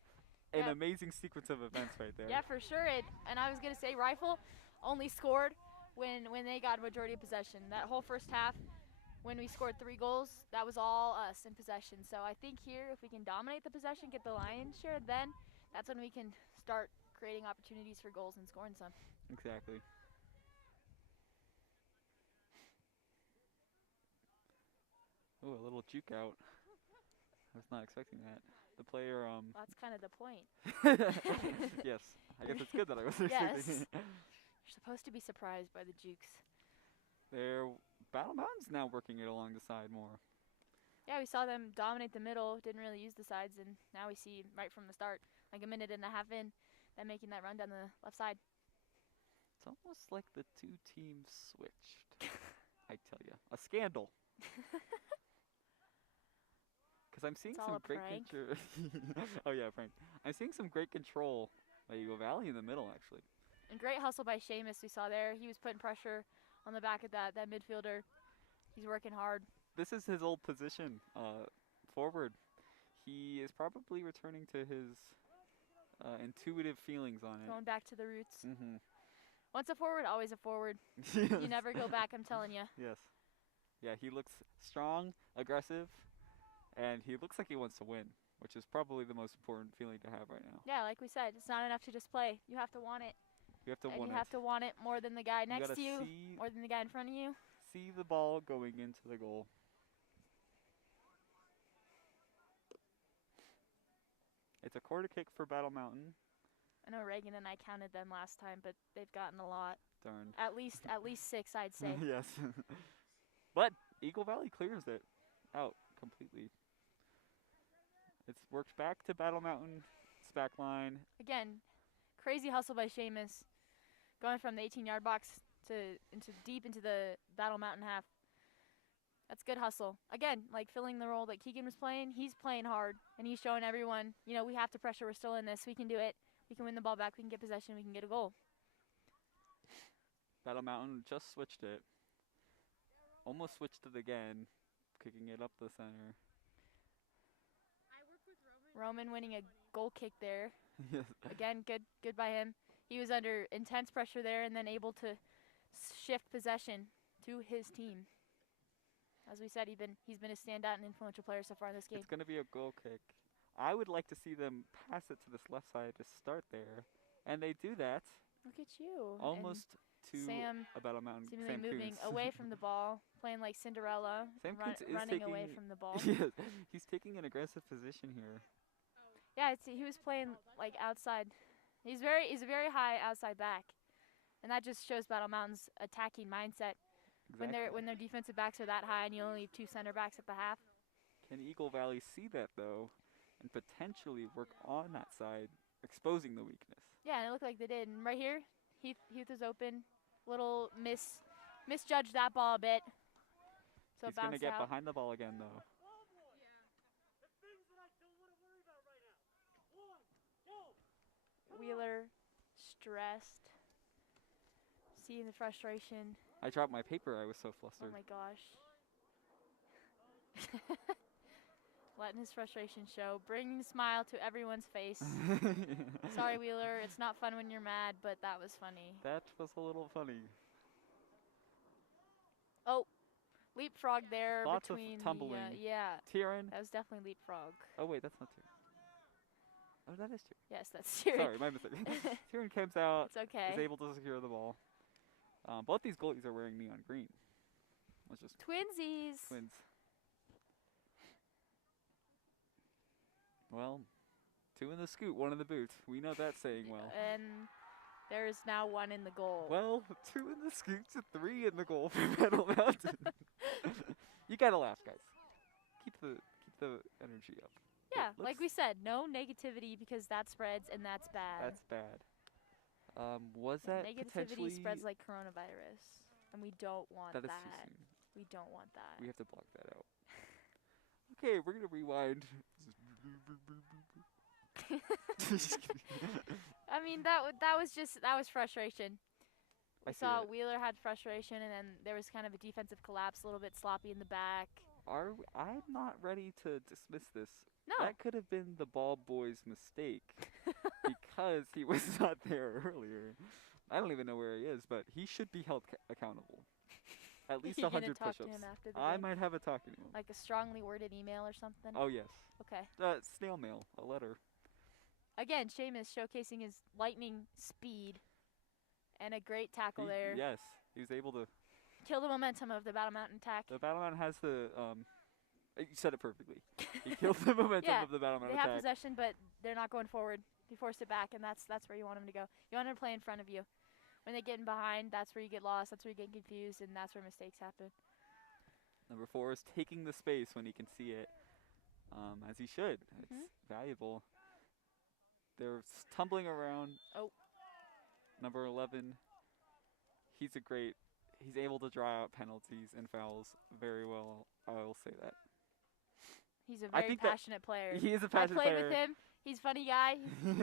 An Yeah. amazing sequence of events right there. Yeah, for sure. And I was gonna say Rifle only scored when they got majority of possession. That whole first half, when we scored 3 goals, that was all us in possession. So I think here, if we can dominate the possession, get the lion's share, then that's when we can start creating opportunities for goals and scoring some. Exactly. Oh, a little juke out. I was not expecting that. The player, That's kind of the point. yes. I guess it's good that I was Yes. expecting it. You're supposed to be surprised by the jukes. Battle Mountain's now working it along the side more. Yeah, we saw them dominate the middle, didn't really use the sides, and now we see right from the start, like a minute and a half in, them making that run down the left side. It's almost like the 2 teams switched. I tell you, a scandal. Because I'm seeing It's all some a great prank. control. Oh yeah, Frank. I'm seeing some great control by Eagle Valley in the middle, actually. And great hustle by Seamus we saw there. He was putting pressure on the back of that midfielder. He's working hard. This is his old position, forward. He is probably returning to his intuitive feelings on it. Going back to the roots. Mm-hmm. Once a forward, always a forward. You never go back, I'm telling you. Yes. Yeah, he looks strong, aggressive, and he looks like he wants to win, which is probably the most important feeling to have right now. Yeah, like we said, it's not enough to just play. You have to want it. You have to And want you it. have to want it more than the guy next gotta to you, see, more than the guy in front of you. see the ball going into the goal. It's a quarter kick for Battle Mountain. I know Reagan and I counted them last time, but they've gotten a lot. Darn. At least 6, I'd say. Yes. But Eagle Valley clears it out completely. It's worked back to Battle Mountain. It's back line. Again, crazy hustle by Seamus, going from the 18-yard box to deep into the Battle Mountain half. That's good hustle. Again, like filling the role that Keegan was playing. He's playing hard, and he's showing everyone, we have to pressure. We're still in this. We can do it. We can win the ball back. We can get possession. We can get a goal. Battle Mountain just switched it. Almost switched it again, kicking it up the center. I work with Roman. Roman winning a goal kick there. Yes. Again, good by him. He was under intense pressure there and then able to shift possession to his team. As we said, he's been a standout and influential player so far in this game. It's going to be a goal kick. I would like to see them pass it to this left side to start there. And they do that Look at you. And almost to Sam a Battle Mountain. seemingly Sam moving Kuntz. away from the ball, playing like Cinderella, Sam Kuntz is running taking away from the ball. yes, he's taking an aggressive position here. Yeah, he was playing like outside. He's a very high outside back, and that just shows Battle Mountain's attacking mindset. Exactly. When their defensive backs are that high, and you only leave 2 center backs at the half. Can Eagle Valley see that though, and potentially work on that side, exposing the weakness? Yeah, and it looked like they did. And right here, Heath was open. Little misjudged that ball a bit. So He's it gonna bounced get out. behind the ball again though. Wheeler stressed. Seeing the frustration. I dropped my paper. I was so Oh flustered. my gosh. Letting his frustration show. Bringing a smile to everyone's face. Sorry, Wheeler. It's not fun when you're mad, but that was funny. That was a little funny. Oh, leapfrog there Lots of between tumbling. yeah, Tyrion. that was definitely leapfrog. Oh wait, that's not Tyrion. Oh, that is Tyrion. Yes, that's serious. Sorry, my mistake. Tyrion comes out, It's okay. is able to secure the ball. Both these goalies are wearing neon green. Let's just Twinsies. twins. Well, 2 in the scoot, 1 in the boot. We know that saying well. And there is now 1 in the goal. Well, 2 in the scoot to 3 in the goal for Battle Mountain. You gotta laugh, guys. Keep the energy up. Yeah, let's- like we said, no negativity because that spreads and that's bad. That's bad. Was that Negativity potentially? spreads like coronavirus, and we don't want That that. is too soon. We don't want that. We have to block that out. Okay, we're gonna rewind. Just kidding. I mean, that was frustration. I We see saw it. Wheeler had frustration, and then there was kind of a defensive collapse, a little bit sloppy in the back. I'm not ready to dismiss this. No, That could have been the ball boy's mistake because he was not there earlier. I don't even know where he is, but he should be held accountable. At least You gonna 100 talk to push-ups. him after the I game? might have a talking to him. Like a strongly worded email or something. Oh yes, Okay. snail mail, a letter. Again, Seamus showcasing his lightning speed and a great tackle there. Yes, he was able to. Kill the momentum of the Battle Mountain attack. The Battle Mountain has the. You said it perfectly. He killed the momentum Yeah, of the Battle They Mountain have attack. possession, but they're not going forward. You forced it back, and that's where you want them to go. You want them to play in front of you. When they get in behind, that's where you get lost. That's where you get confused, and that's where mistakes happen. Number 4 is taking the space when he can see it, as he should. It's valuable. They're tumbling around. Oh. Number 11. He's able to draw out penalties and fouls very well. I will say that. He's a I very think that passionate player. He is a I passionate played player. with him. He's a funny guy.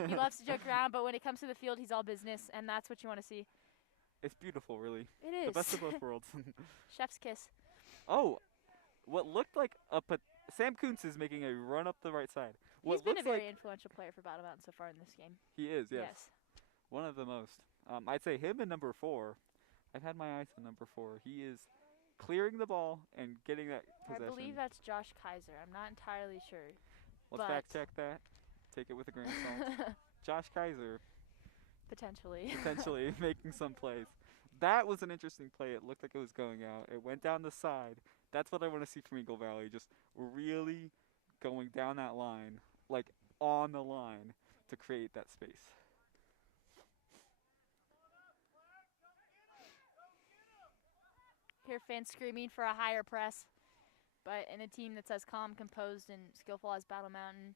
He loves to joke around, but when it comes to the field, he's all business, and that's what you want to see. It's beautiful, really. It is. The best of both worlds. Chef's kiss. Oh, what looked like Sam Kuntz is making a run up the right side. What He's been a looks very like influential player for Battle Mountain so far in this game. he is, yes. One of the most. I'd say him and number 4. I've had my eyes on number 4. He is clearing the ball and getting that possession. I believe that's Josh Kaiser. I'm not entirely sure. Let's but- fact check that. Take it with a grain of salt. Josh Kaiser Potentially. potentially making some plays. That was an interesting play. It looked like it was going out. It went down the side. That's what I want to see from Eagle Valley. Just really going down that line, like on the line, to create that space. Hear fans screaming for a higher press, but in a team that's as calm, composed, and skillful as Battle Mountain,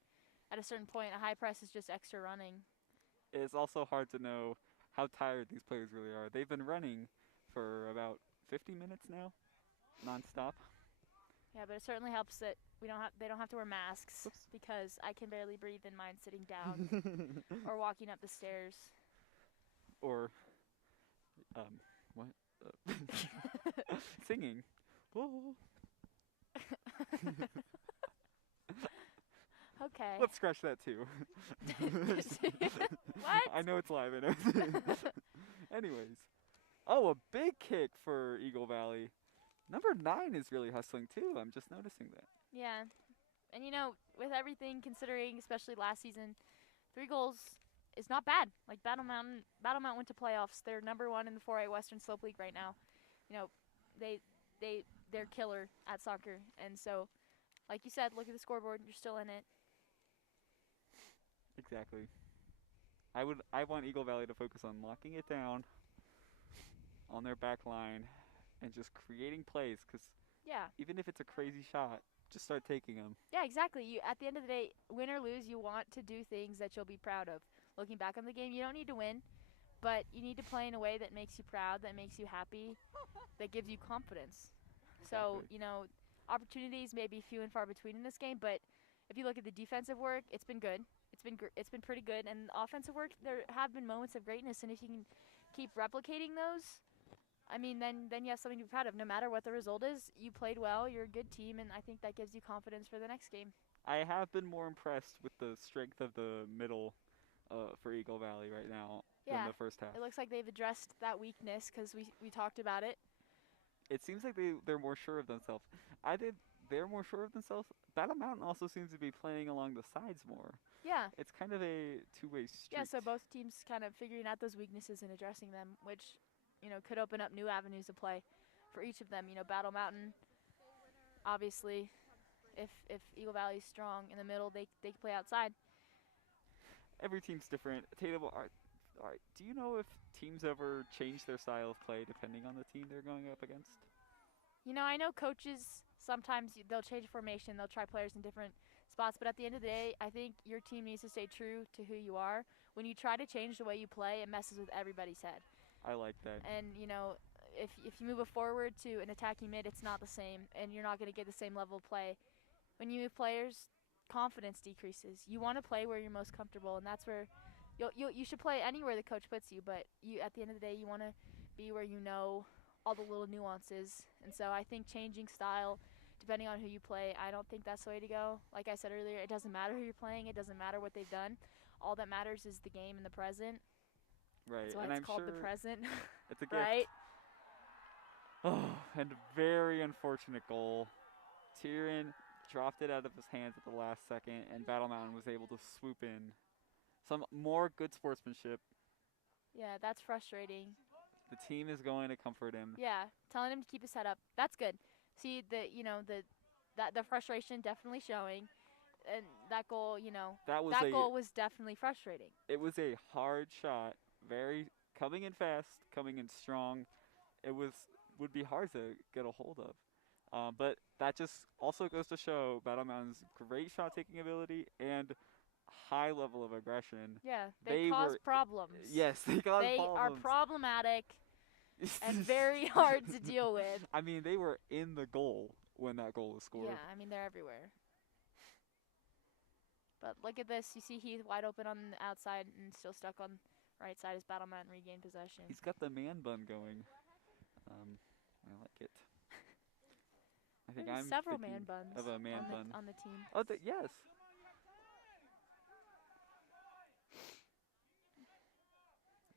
at a certain point, a high press is just extra running. It's also hard to know how tired these players really are. They've been running for about 50 minutes now, nonstop. Yeah, but it certainly helps that they don't have to wear masks because I can barely breathe in mine sitting down or walking up the stairs. Or, what? Singing. Whoa. Okay. Let's scratch that too. What? I know it's live. I know. Anyways. Oh, a big kick for Eagle Valley. Number 9 is really hustling too. I'm just noticing that. Yeah. And with everything considering, especially last season, 3 goals is not bad. Like Battle Mountain went to playoffs. They're #1 in the 4A Western Slope League right now. You know, they they're killer at soccer. And so, like you said, look at the scoreboard. You're still in it. Exactly. I want Eagle Valley to focus on locking it down on their back line and just creating plays, because Yeah. even if it's a crazy shot, just start taking them. Yeah, exactly. You at the end of the day, win or lose, you want to do things that you'll be proud of. Looking back on the game, you don't need to win, but you need to play in a way that makes you proud, that makes you happy, that gives you confidence. So, Exactly. opportunities may be few and far between in this game, but if you look at the defensive work, it's been good. It's been pretty good, and the offensive work, there have been moments of greatness, and if you can keep replicating those, I mean, then you have something to be proud of. No matter what the result is, you played well, you're a good team, and I think that gives you confidence for the next game. I have been more impressed with the strength of the middle for Eagle Valley right now than Yeah, the first half. it looks like they've addressed that weakness because we talked about it. It seems like they're more sure of themselves. They're more sure of themselves. Battle Mountain also seems to be playing along the sides more. Yeah. It's kind of a two-way street. Yeah, so both teams kind of figuring out those weaknesses and addressing them, which, could open up new avenues of play for each of them. Battle Mountain, obviously, if Eagle Valley's strong in the middle, they can play outside. Every team's different. Tatum, do you know if teams ever change their style of play depending on the team they're going up against? I know coaches sometimes they'll change formation, they'll try players in different spots, but at the end of the day, I think your team needs to stay true to who you are. When you try to change the way you play, it messes with everybody's head. I like that. And if you move it forward to an attacking mid, it's not the same, and you're not going to get the same level of play. When you move players, confidence decreases. You want to play where you're most comfortable, and that's where you should play anywhere the coach puts you. But at the end of the day, you want to be where you know all the little nuances. And so I think changing style, depending on who you play, I don't think that's the way to go. Like I said earlier, it doesn't matter who you're playing. It doesn't matter what they've done. All that matters is the game in the present. Right, That's why and it's I'm called sure the present. it's a gift. Right? Oh, and a very unfortunate goal. Tyrion dropped it out of his hands at the last second, and Battle Mountain was able to swoop in. Some more good sportsmanship. Yeah, that's frustrating. The team is going to comfort him. Yeah, telling him to keep his head up. That's good. See the frustration definitely showing, and that goal, that goal was definitely frustrating. It was a hard shot, very coming in fast, coming in strong. It would be hard to get a hold of. But that just also goes to show Battle Mountain's great shot taking ability and high level of aggression. Yeah, they cause problems. Yes, they cause They problems. are problematic and very hard to deal with. I mean, they were in the goal when that goal was scored. Yeah, I mean, they're everywhere. But look at this. You see Heath wide open on the outside and still stuck on right side as Battle Mountain regain possession. He's got the man bun going. I like it. I think There's I'm several thinking man buns of a man bun. on the team. Oh, yes.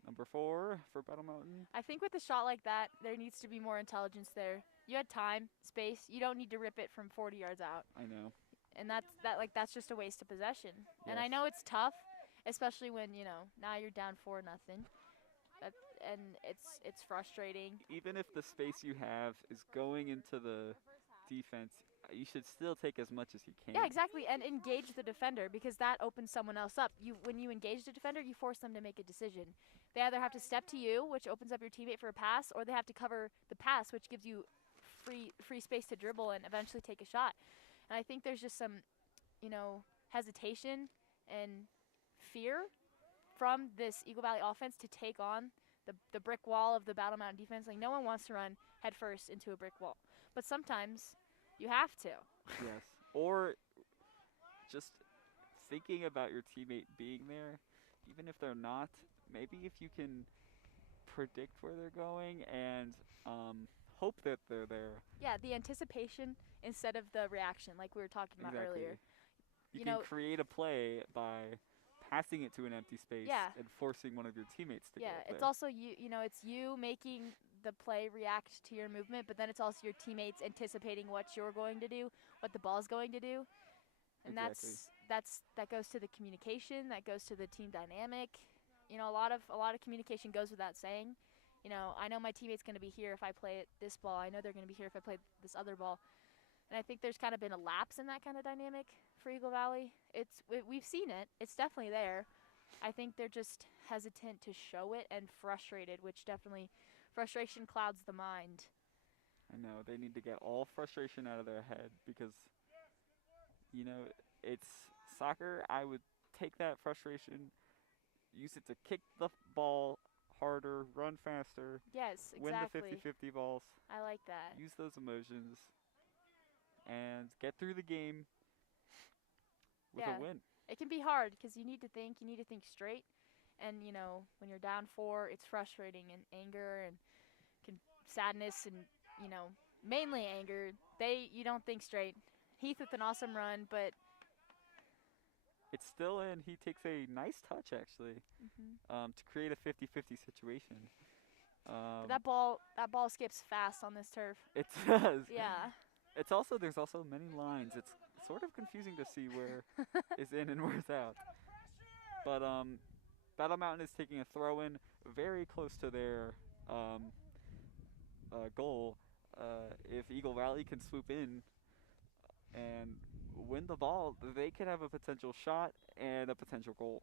Number 4 for Battle Mountain. I think with a shot like that, there needs to be more intelligence there. You had time, space. You don't need to rip it from 40 yards out. I know. And that's just a waste of possession. And I Yes. know it's tough, especially when, now you're down 4-0. And it's frustrating. Even if the space you have is going into the defense, you should still take as much as you can. Yeah, exactly. And engage the defender because that opens someone else up. When you engage the defender, you force them to make a decision. They either have to step to you, which opens up your teammate for a pass, or they have to cover the pass, which gives you free space to dribble and eventually take a shot. And I think there's just some, hesitation and fear from this Eagle Valley offense to take on the brick wall of the Battle Mountain defense. Like, no one wants to run headfirst into a brick wall. But sometimes you have to. Yes. Or just thinking about your teammate being there, even if they're not, maybe if you can predict where they're going and hope that they're there. Yeah, the anticipation instead of the reaction, like we were talking about earlier. You can create a play by passing it to an empty space and forcing one of your teammates to go up it's there. also it's you making the play react to your movement, but then it's also your teammates anticipating what you're going to do, what the ball's going to do. And Exactly. that goes to the communication, that goes to the team dynamic. You know, a lot of communication goes without saying. You know, I know my teammate's going to be here if I play this ball. I know they're going to be here if I play this other ball. And I think there's kind of been a lapse in that kind of dynamic for Eagle Valley. We've seen it. It's definitely there. I think they're just hesitant to show it and frustrated, which definitely frustration clouds the mind. I know they need to get all frustration out of their head because you know it's soccer. I would take that frustration, use it to kick the ball harder, run faster, Yes, win the exactly. 50-50 balls, I like that. use those emotions, and get through the game with a Yeah. win. It can be hard because you need to think straight. And, you know, when you're down 4, it's frustrating and anger and sadness and, you know, mainly anger. You don't think straight. Heath with an awesome run, but It's still in. He takes a nice touch actually to create a 50-50 situation. but that ball skips fast on this turf. It does. Yeah. There's also many lines. It's sort of confusing to see where is in and where's out. But Battle Mountain is taking a throw in very close to their goal. If Eagle Valley can swoop in and win the ball, they could have a potential shot and a potential goal.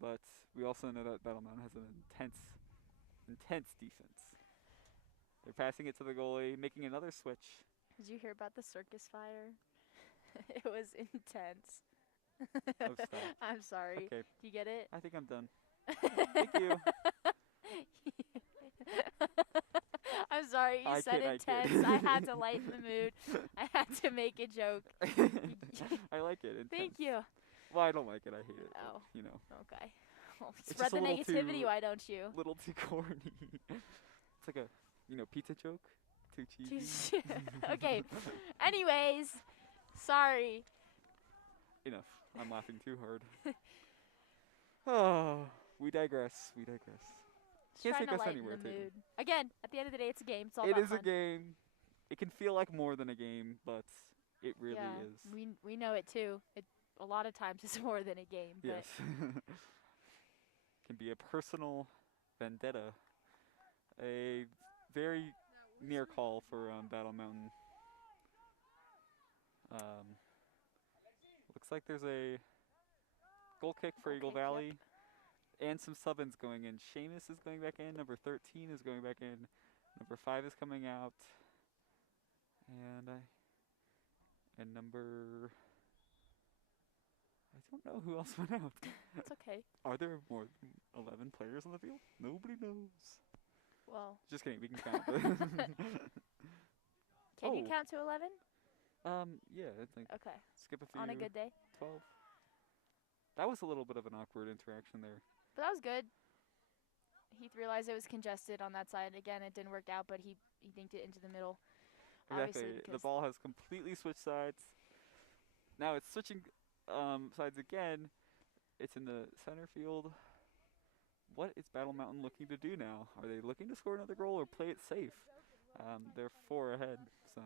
But we also know that Battle Mountain has an intense defense. They're passing it to the goalie, making another switch. Did you hear about the circus fire? It was intense. Oh, stop. I'm sorry. Okay, Do you get it? I think I'm done. Thank you. I'm sorry, you I said kid, I kid. intense. I had to lighten the mood. I had to make a joke. I like it. Intense. Thank you. Well, I don't like it. I hate it. but, Oh. you know, Okay. Well, It's spread just a the little negativity, too- why don't you? little too corny. It's like a, pizza joke. Too cheesy. Okay. Anyways, sorry. Enough. I'm laughing too hard. Oh, we digress. We digress. Just Can't trying take to us lighten anywhere, the Tatum. mood. Again, at the end of the day, it's a game. It's all It about is a fun. game. It can feel like more than a game, but it really Yeah, is. we know it too. It a lot of times it's more than a game. Yes. Can be a personal vendetta. A very near call for Battle Mountain. Looks like there's a goal kick for Goal Eagle kick, yep. Valley. And some sub-ins going in. Seamus is going back in. Number 13 is going back in. Number 5 is coming out. And number... I don't know who else went out. It's okay. Are there more than 11 players on the field? Nobody knows. Well, Just kidding, we can count. can you Oh. count to 11? Yeah, I think Okay. skip a few. On a good day. 12. That was a little bit of an awkward interaction there. But that was good. Heath realized it was congested on that side. Again, it didn't work out, but he dinked it into the middle. Exactly. Obviously, The because ball has completely switched sides. Now it's switching sides again. It's in the center field. What is Battle Mountain looking to do now? Are they looking to score another goal or play it safe? They're 4 ahead, so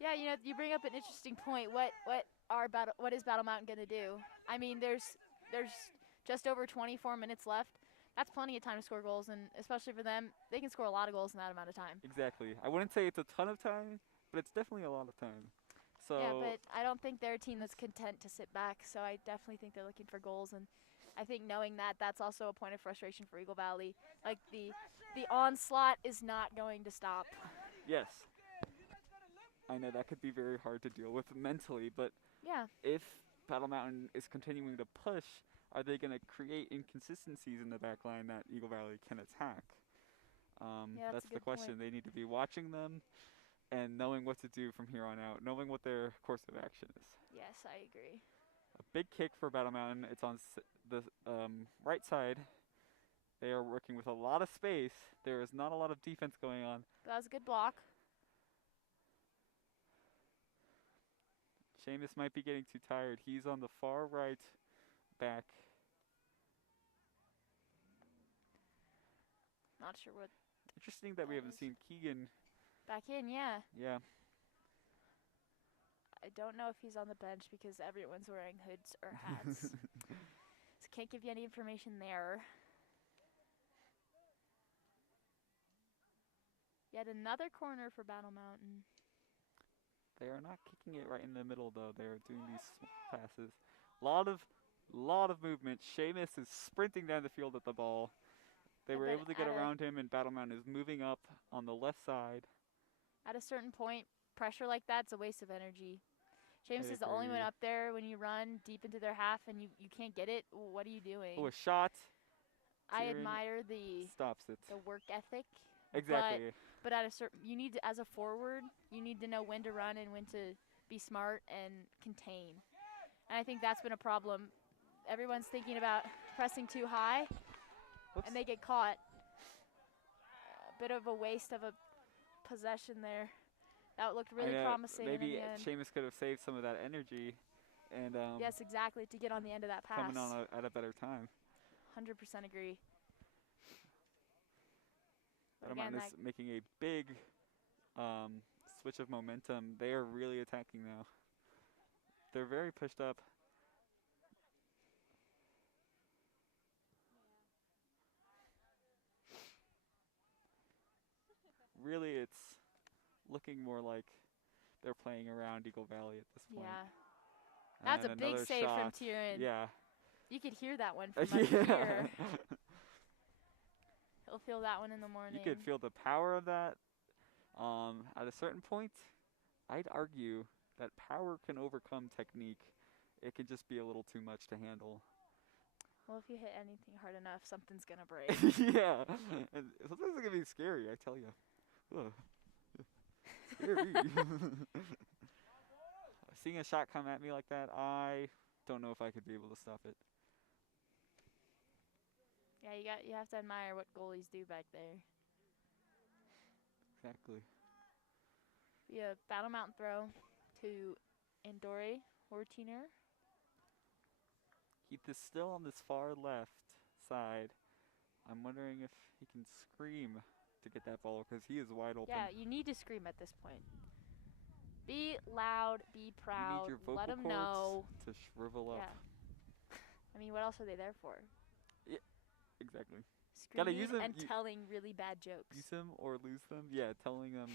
yeah, you know, you bring up an interesting point. What is Battle Mountain gonna do? I mean, there's just over 24 minutes left. That's plenty of time to score goals, and especially for them, they can score a lot of goals in that amount of time. exactly. I wouldn't say it's a ton of time, but it's definitely a lot of time. So Yeah, but I don't think they're a team that's content to sit back. So I definitely think they're looking for goals, and I think knowing that, that's also a point of frustration for Eagle Valley. Like the onslaught is not going to stop. yes, I know that could be very hard to deal with mentally, but Yeah. if Battle Mountain is continuing to push, are they going to create inconsistencies in the back line that Eagle Valley can attack? Yeah, that's a That's the good point. question. They need to be watching them and knowing what to do from here on out, knowing what their course of action is. Yes, I agree. A big kick for Battle Mountain. It's on the right side. They are working with a lot of space. There is not a lot of defense going on. That was a good block. Seamus might be getting too tired. He's on the far right back. Not sure what. Interesting that we That haven't is. seen Keegan. Back in, yeah. Yeah. I don't know if he's on the bench because everyone's wearing hoods or hats. So can't give you any information there. Yet another corner for Battle Mountain. They are not kicking it right in the middle though. They're doing these passes. Lot of movement. Seamus is sprinting down the field at the ball. They Yeah, were but able to get at a- around him, and Battle Mountain is moving up on the left side. At a certain point, pressure like that's a waste of energy. James is the only one agree. up there when you run deep into their half and you can't get it. What are you doing? Oh, a shot I Tyrion admire the stops it. work ethic. Exactly. But at a certain, you need to, as a forward, you need to know when to run and when to be smart and contain. And I think that's been a problem. Everyone's thinking about pressing too high, Whoops. and they get caught. A bit of a waste of a possession there. That looked really promising. and in Maybe the end, Seamus could have saved some of that energy, and yes, exactly, to get on the end of that pass. coming on at a better time. 100% agree. But Battle Mountain is making a big switch of momentum. They are really attacking now. They're very pushed up. Really, it's looking more like they're playing around Eagle Valley at this point. Yeah. That's And a big another save from shot. Tyrion. Yeah. You could hear that one from up here. He'll feel that one in the morning. You could feel the power of that. At a certain point, I'd argue that power can overcome technique. It can just be a little too much to handle. Well, if you hit anything hard enough, something's going to break. Yeah. And sometimes it can be scary, I tell you. Ugh. Scary. Seeing a shot come at me like that, I don't know if I could be able to stop it. Yeah, you have to admire what goalies do back there. Exactly. We have Battle Mountain throw to Endore Hortiner. Heath is still on this far left side. I'm wondering if he can scream to get that ball because he is wide open. Yeah, you need to scream at this point. Be loud, be proud, You need your vocal let them cords know. to shrivel up. Yeah. I mean, what else are they there for? Exactly. Screaming Gotta use 'em, and telling really bad jokes. Use them or lose them. Yeah, telling them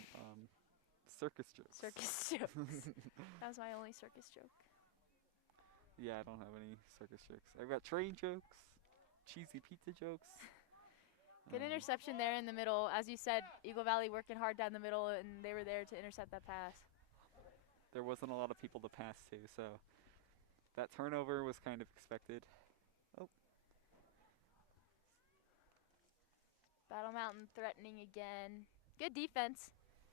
circus jokes. Circus jokes. That was my only circus joke. Yeah, I don't have any circus jokes. I've got train jokes, cheesy pizza jokes. Good interception there in the middle. As you said, Eagle Valley working hard down the middle, and they were there to intercept that pass. There wasn't a lot of people to pass to, so that turnover was kind of expected. Oh. Battle Mountain threatening again. Good defense.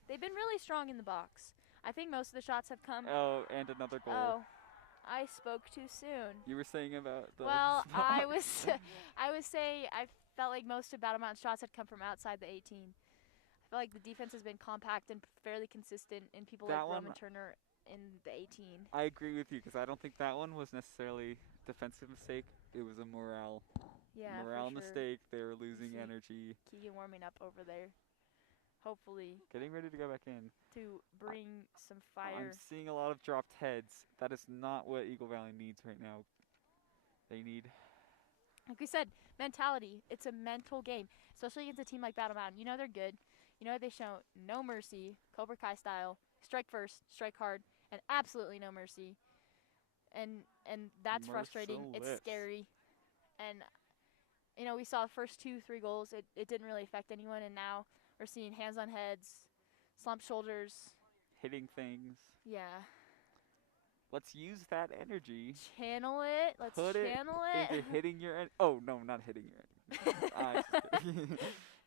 They've been really strong in the box. I think most of the shots have come. Oh, and another goal. Oh, I spoke too soon. You were saying about the Well, I spot. was saying I felt like most of Battle Mountain shots had come from outside the 18. I feel like the defense has been compact and fairly consistent in people That like one- Roman Turner in the 18. I agree with you because I don't think that one was necessarily defensive mistake. It was a morale Yeah, morale for sure. mistake. They were losing See. energy. Keegan warming up over there. Hopefully Getting ready to go back in. to bring some I'm fire. seeing a lot of dropped heads. That is not what Eagle Valley needs right now. They need Like we said, mentality. It's a mental game, especially against a team like Battle Mountain. You know they're good. You know they show no mercy, Cobra Kai style. Strike first, strike hard, and absolutely no mercy. And that's frustrating. It's Merciless. scary. And you know we saw the first 2-3 goals. It didn't really affect anyone, and now we're seeing hands on heads, slumped shoulders. hitting things. Yeah. Let's use that energy Channel it. Let's Put it channel into it. hitting your oh no, not hitting your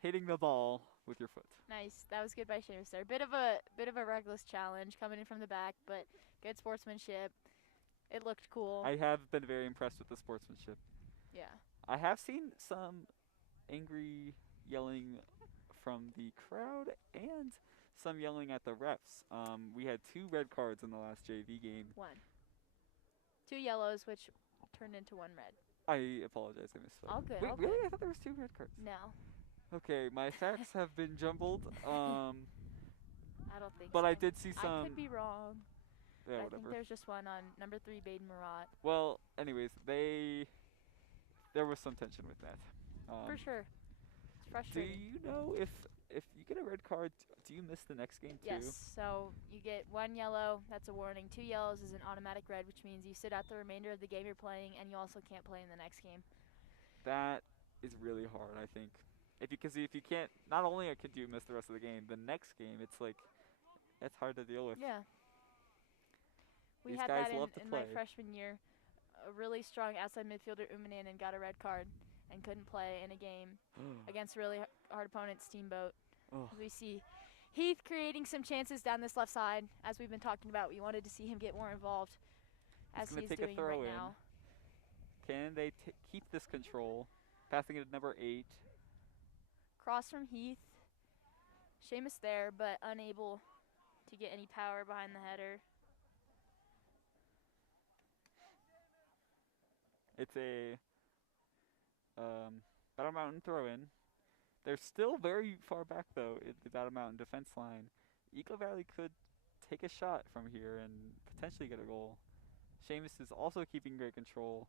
hitting the ball with your foot. Nice. That was good by Seamus there. Bit of a reckless challenge coming in from the back, but good sportsmanship. It looked cool. I have been very impressed with the sportsmanship. Yeah. I have seen some angry yelling from the crowd and some yelling at the refs. We had 2 red cards in the last JV game. 1. 2 yellows, which turned into 1 red. I apologize, I missed that. All good, Wait, all really? good. I thought there was 2 red cards. No, Okay, my facts have been jumbled. I don't think But so. I did see I some. could be wrong. But I whatever. think there's just one on number 3, Baden Marat. Well, anyways, there was some tension with that. For sure. It's Do frustrating. you know if you get a red card, do you miss the next game too? Yes, so you get 1 yellow, that's a warning. 2 yellows is an automatic red, which means you sit out the remainder of the game you're playing, and you also can't play in the next game. That is really hard, I think. Because if you can't, not only could you miss the rest of the game, the next game, it's like, that's hard to deal with. Yeah. We These had guys that love to in my play. freshman year. A really strong outside midfielder, Umanan, got a red card and couldn't play in a game against a really hard opponent, Steamboat. Oh, We see Heath creating some chances down this left side, as we've been talking about. We wanted to see him get more involved, He's as gonna he's take a doing throw right in. now. can they keep this control? Passing it to number 8. Cross from Heath. Seamus there, but unable to get any power behind the header. It's a Battle Mountain throw-in. They're still very far back, though, in the Battle Mountain defense line. Eagle Valley could take a shot from here and potentially get a goal. Seamus is also keeping great control,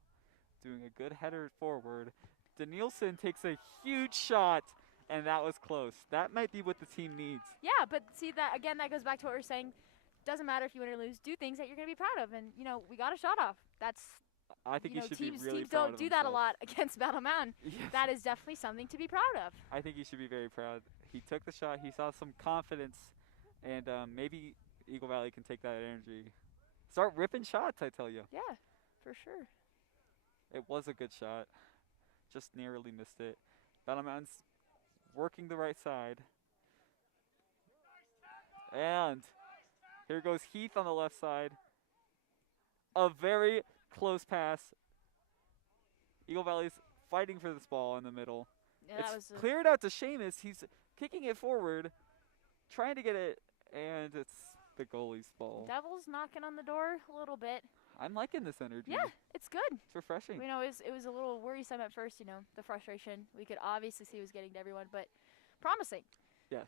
doing a good header forward. Danielson takes a huge shot, and that was close. That might be what the team needs. Yeah, but see, that again, that goes back to what we're saying. Doesn't matter if you win or lose. Do things that you're going to be proud of. And, we got a shot off. That's, I think he should teams, be really teams proud don't of do that a himself. lot against Battle Mountain. Yes. That is definitely something to be proud of. I think he should be very proud. He took the shot. He saw some confidence, and maybe Eagle Valley can take that energy. Start ripping shots, I tell you. Yeah, for sure. It was a good shot. Just narrowly missed it. Battle Mountain's working the right side. And here goes Heath on the left side. A very close pass. Eagle Valley's fighting for this ball in the middle. Yeah, that was It's cleared out to Seamus. He's kicking it forward, trying to get it, and it's the goalie's ball. Devil's knocking on the door a little bit. I'm liking this energy. Yeah, it's good. It's refreshing. It was a little worrisome at first, the frustration. We could obviously see was getting to everyone, but promising. Yes.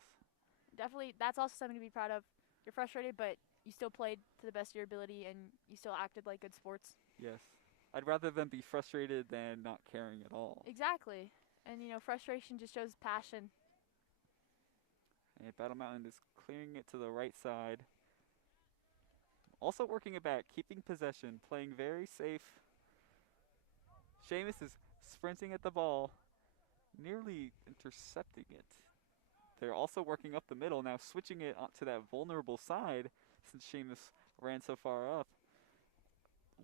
Definitely, that's also something to be proud of. You're frustrated, but you still played to the best of your ability, and you still acted like good sports. Yes. I'd rather them be frustrated than not caring at all. Exactly. And, frustration just shows passion. And Battle Mountain is clearing it to the right side. Also working it back, keeping possession, playing very safe. Seamus is sprinting at the ball, nearly intercepting it. They're also working up the middle, now switching it to that vulnerable side since Seamus ran so far up.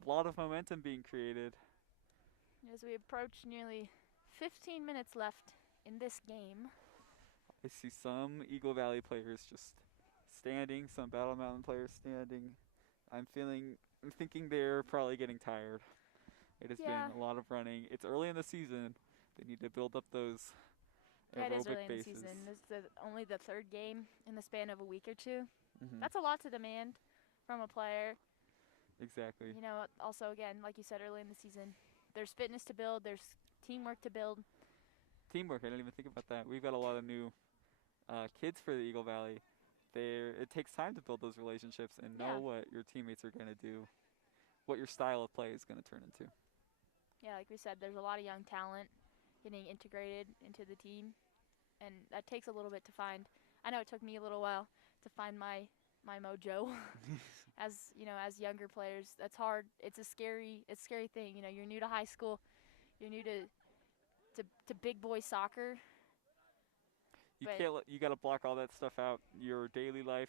A lot of momentum being created. As we approach nearly 15 minutes left in this game. I see some Eagle Valley players just standing, some Battle Mountain players standing. I'm thinking they're probably getting tired. It has been a lot of running. It's early in the season. They need to build up those Yeah, it is aerobic early in the bases. season. This is only the 3rd game in the span of a week or 2. Mhm. That's a lot to demand from a player. Exactly. Also, again, like you said, early in the season, there's fitness to build, there's teamwork to build. Teamwork, I didn't even think about that. We've got a lot of new kids for the Eagle Valley. It takes time to build those relationships and know what your teammates are going to do, what your style of play is going to turn into. Yeah, like we said, there's a lot of young talent getting integrated into the team, and that takes a little bit to find. I know it took me a little while to find my mojo. As younger players, that's hard. It's a scary thing. You're new to high school, you're new to big boy soccer. You got to block all that stuff out. Your daily life,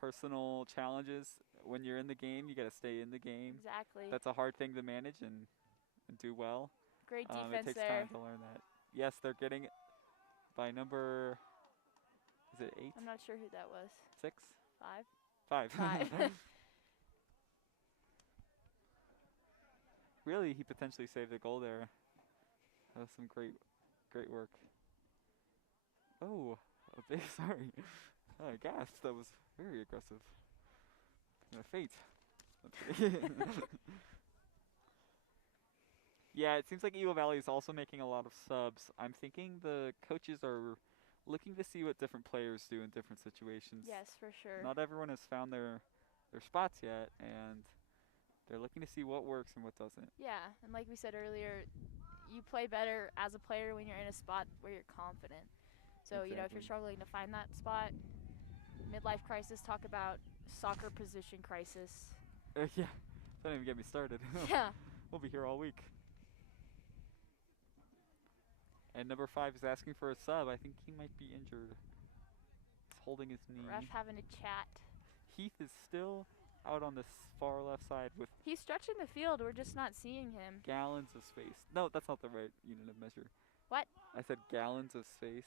personal challenges. When you're in the game, you got to stay in the game. Exactly. That's a hard thing to manage and do well. Great defense it takes there. time to learn that. Yes, they're getting it by number. Is it 8? I'm not sure who that was. 6? 5. 5. 5. Really, he potentially saved a goal there. That was some great work. Oh, a big sorry. I gasped. That was very aggressive. Fate. Yeah, it seems like Eagle Valley is also making a lot of subs. I'm thinking the coaches are looking to see what different players do in different situations. Yes, for sure. Not everyone has found their their spots yet, and they're looking to see what works and what doesn't. Yeah, and like we said earlier, you play better as a player when you're in a spot where you're confident. So, if Exactly. you're struggling to find that spot, midlife crisis, talk about soccer position crisis. Yeah, don't even get me started. Yeah. We'll be here all week. And number 5 is asking for a sub. I think he might be injured. He's holding his knee. Ref having a chat. Heath is still out on the far left side with He's stretching the field. We're just not seeing him. gallons of space. No, that's not the right unit of measure. What? I said gallons of space.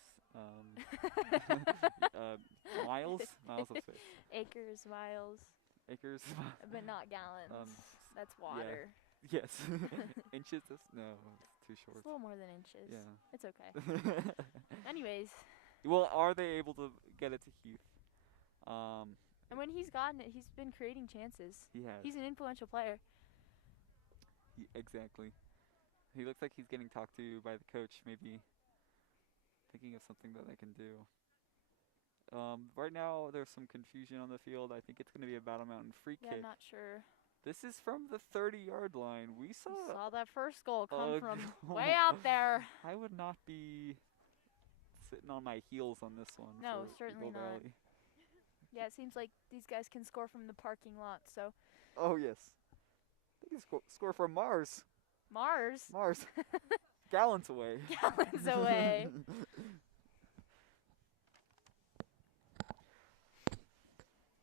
Miles? Miles of space. Acres, miles, Acres? but not gallons. That's yeah. water. Yes. Inches? No, it's too It's short. a little more than inches. Yeah. It's okay. Anyways, Well, are they able to get it to Heath? and when he's gotten it, he's been creating chances. He has. He's an influential player. Exactly. He looks like he's getting talked to by the coach, maybe thinking of something that they can do. Right now, there's some confusion on the field. I think it's going to be a Battle Mountain free Yeah, kick. I'm not sure. This is from the 30-yard line. We We saw. saw that first goal come a from goal. way out there. I would not be sitting on my heels on this one. No, for certainly Eagle not. Valley. Yeah, it seems like these guys can score from the parking lot. So Oh, yes. They can score from Mars. Mars, Mars. Gallons away. gallons away.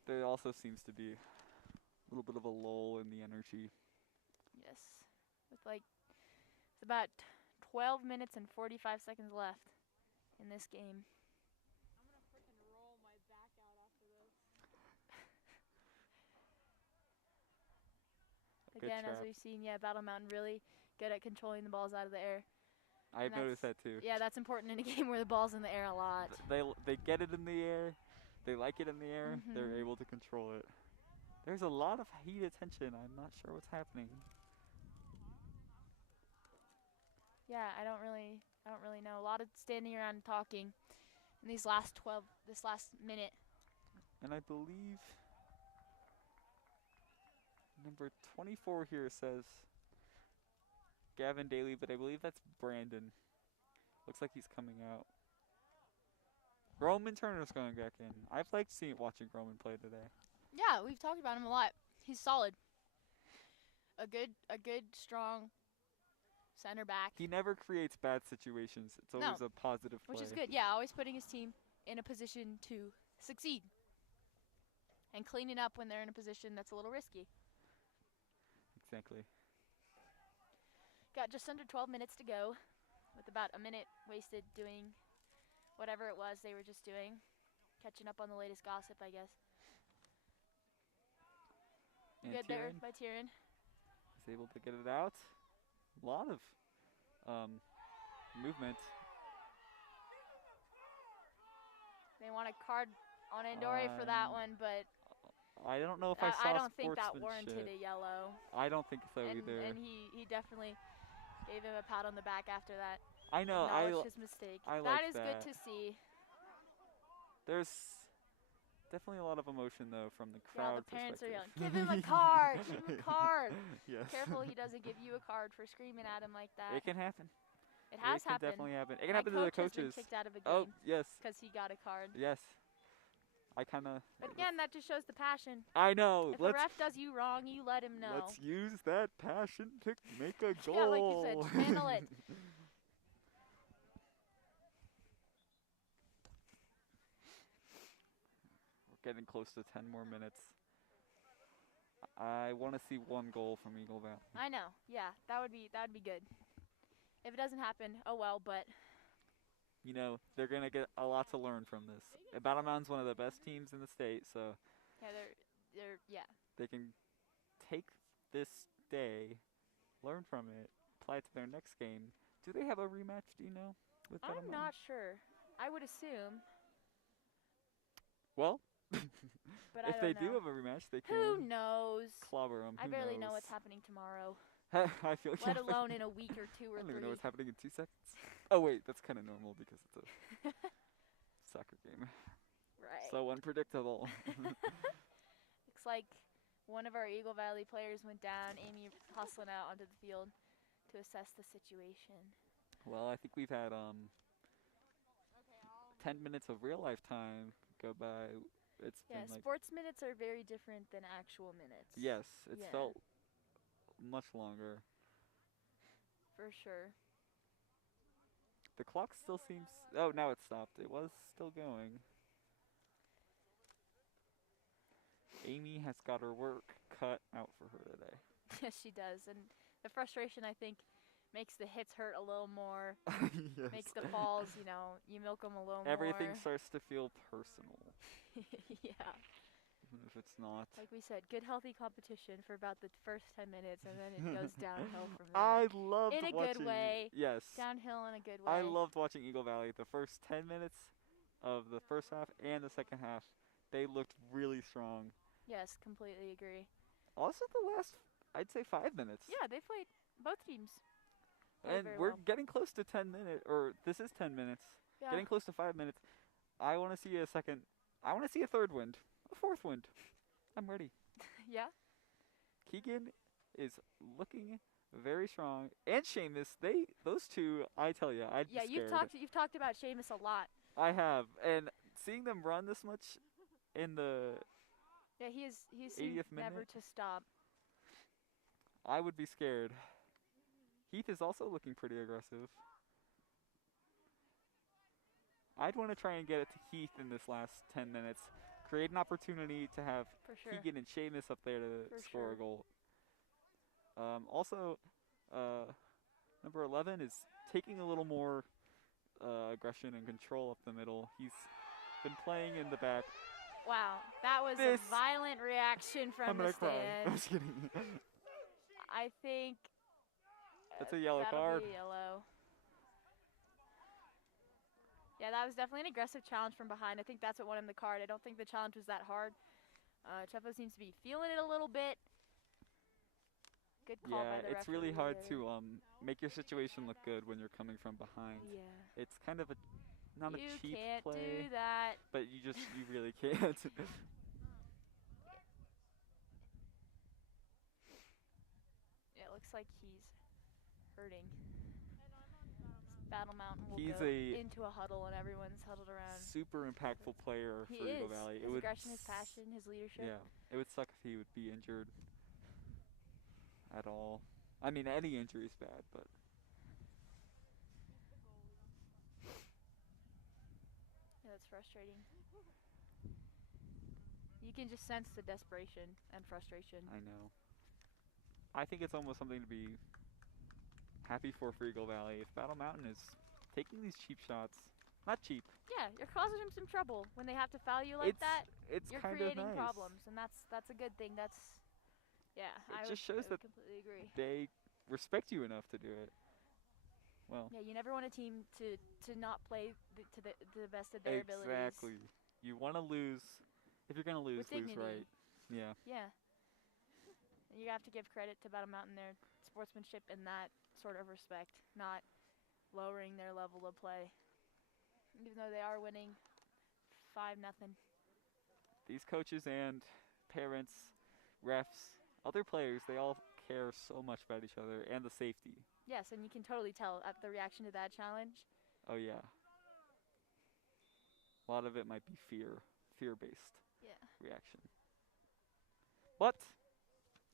There also seems to be a little bit of a lull in the energy. Yes, with it's about 12 minutes and 45 seconds left in this game. I'm gonna freaking roll my back out after this. Good Again, as trap. we've seen, Battle Mountain really good at controlling the balls out of the air. I've And noticed that too. Yeah, that's important in a game where the ball's in the air a lot. They get it in the air. They like it in the air. They're Mhm. able to control it. There's a lot of heated tension. I'm not sure what's happening. Yeah, I don't really know. A lot of standing around and talking in this last minute. And I believe number 24 here says Gavin Daly, but I believe that's Brandon. Looks like he's coming out. Roman Turner's going back in. I've liked watching Roman play today. Yeah, we've talked about him a lot. He's solid. A good, strong center back. He never creates bad situations. It's No. always a positive play. Which is good. Yeah, always putting his team in a position to succeed. And cleaning up when they're in a position that's a little risky. Exactly. Got just under 12 minutes to go, with about a minute wasted doing whatever it was they were just doing. Catching up on the latest gossip, I guess. And Good there Tieran by Tieran. is able to get it out. A lot of movement. They want a card on Andore for that one, but I don't know if I saw I don't think that warranted sportsmanship. a yellow. I don't think so and, either. And he definitely gave him a pat on the back after that. I know. Acknowledged his mistake. I That like is that. good to see. There's definitely a lot of emotion though from the Yeah, crowd the parents are yelling, perspective. "Give him a card! Give him a card!" Yes. Careful he doesn't give you a card for screaming at him like that. It can happen. It has it can happened. definitely happen. It can My happen to the coach has been coaches. kicked out of a Oh, game yes. because he got a card. Yes. I kind of. But again, that just shows the passion. I know. If a Let's ref does you wrong, you let him know. let's use that passion to make a goal. Yeah, like you said, channel it. We're getting close to 10 more minutes. I want to see one goal from Eagle Valley. I know. Yeah, that would be good. If it doesn't happen, oh well. But You know, they're going to get a lot to learn from this. Battle Mountain's one of the best teams in the state, so yeah, they're they can take this day, learn from it, apply it to their next game. Do they have a rematch, do you know? With Battle I'm Mountain? not sure. I would assume, Well, but if I they don't do know. have a rematch, they Who can knows? clobber them. I barely know what's happening tomorrow, I feel let alone in a week or two I or don't even three. know what's happening in 2 seconds. Oh wait, that's kind of normal because it's a soccer game. Right. So unpredictable. Looks like One of our Eagle Valley players went down. Amy hustling out onto the field to assess the situation. Well, I think we've had Okay, I'll 10 minutes of real life time go by. It's Yeah, been like, sports minutes are very different than actual minutes. yes, it's Yeah. felt much longer. For sure. The clock still seems. Oh, now it stopped. It was still going. Amy has got her work cut out for her today. Yes, she does. And the frustration, I think, makes the hits hurt a little more. Yes. Makes the falls, you milk them a little Everything more. starts to feel personal, Yeah. even if it's not. Like we said, good healthy competition for about the first 10 minutes, and then it goes downhill from there. I loved In a watching. good way. Yes. Downhill in a good way. I loved watching Eagle Valley. The first 10 minutes of the first half and the second half, they looked really strong. Yes, completely agree. Also, the last, I'd say 5 minutes. Yeah, they played both teams. played And very we're well. getting close to 10 minutes, or this is 10 minutes. Yeah. Getting close to 5 minutes. I want to see a second. I want to see a third wind, a fourth wind. I'm ready. Yeah. Keegan is looking very strong, and Seamus. Those two. I tell you, I'd Yeah, be scared. you've talked about Seamus a lot. I have, and seeing them run this much in the, Yeah, he seemed 80th never minute? to stop. I would be scared. Heath is also looking pretty aggressive. I'd want to try and get it to Heath in this last 10 minutes. Create an opportunity to have For sure. Keegan and Seamus up there to For score sure. a goal. Also, number 11 is taking a little more aggression and control up the middle. He's been playing in the back. Wow, that was This- a violent reaction from I'm the gonna cry. stand. I'm just kidding. I think That's a yellow that'll card. be yellow. Yeah, that was definitely an aggressive challenge from behind. I think that's what won him the card. I don't think the challenge was that hard. Chepo seems to be feeling it a little bit. Good call by the it's really referee hard there. to make your situation look good when you're coming from behind. Yeah. It's kind of not a You cheap can't play, do that. but you really can't. Yeah, it looks like he's hurting. Battle Mountain will He's go a into a huddle and everyone's huddled around. Super impactful player He for is. Eagle Valley. His aggression, his passion, his leadership. Yeah, it would suck if he would be injured at all. I mean, any injury is bad, but Yeah, that's frustrating. You can just sense the desperation and frustration. I know. I think it's almost something to be happy for Eagle Valley. If Battle Mountain is taking these cheap shots, not cheap. Yeah, you're causing him some trouble when they have to foul you like that. It's You're kind of creating nice. problems, and that's a good thing. Yeah. It just shows I that would completely agree. they respect you enough to do it. Well, Yeah, you never want a team to not play to the best of their abilities. exactly. You want to lose. If you're gonna lose, With lose dignity. right. Yeah. Yeah. And you have to give credit to Battle Mountain, their sportsmanship in that sort of respect, not lowering their level of play. Even though they are winning 5-0. These coaches and parents, refs, other players, they all care so much about each other and the safety. Yes, and you can totally tell at the reaction to that challenge. Oh yeah. A lot of it might be fear-based Yeah. reaction. But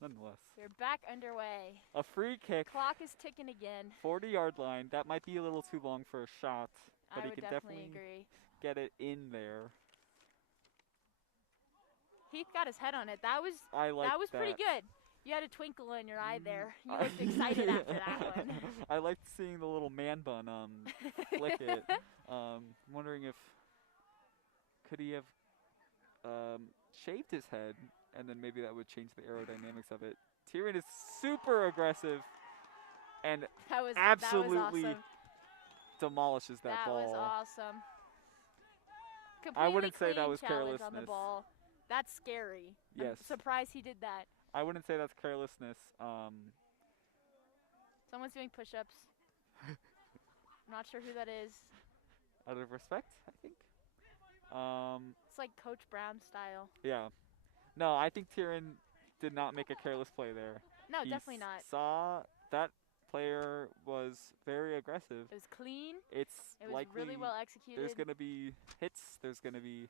nonetheless, We're back underway. a free kick, Clock is ticking again. 40-yard line. That might be a little too long for a shot, but I he would can definitely agree. get it in there. Heath got his head on it. That was I like that was pretty good. You had a twinkle in your eye there. You looked excited after that one. I liked seeing the little man bun flick it. Wondering if could he have shaved his head, and then maybe that would change the aerodynamics of it. Tyrion is super aggressive and That was absolutely that was awesome. demolishes that That ball. was awesome. I Completely wouldn't say that clean was challenge on the carelessness. ball. That's scary. Yes. I'm surprised he did that. I wouldn't say that's carelessness. Someone's doing push-ups. I'm not sure who that is. Out of respect, I think. It's like Coach Brown style. Yeah. No, I think did not make a careless play there. No, He definitely not. saw that player was very aggressive. It was clean. It's It was likely really well executed. there's going to be hits. There's going to be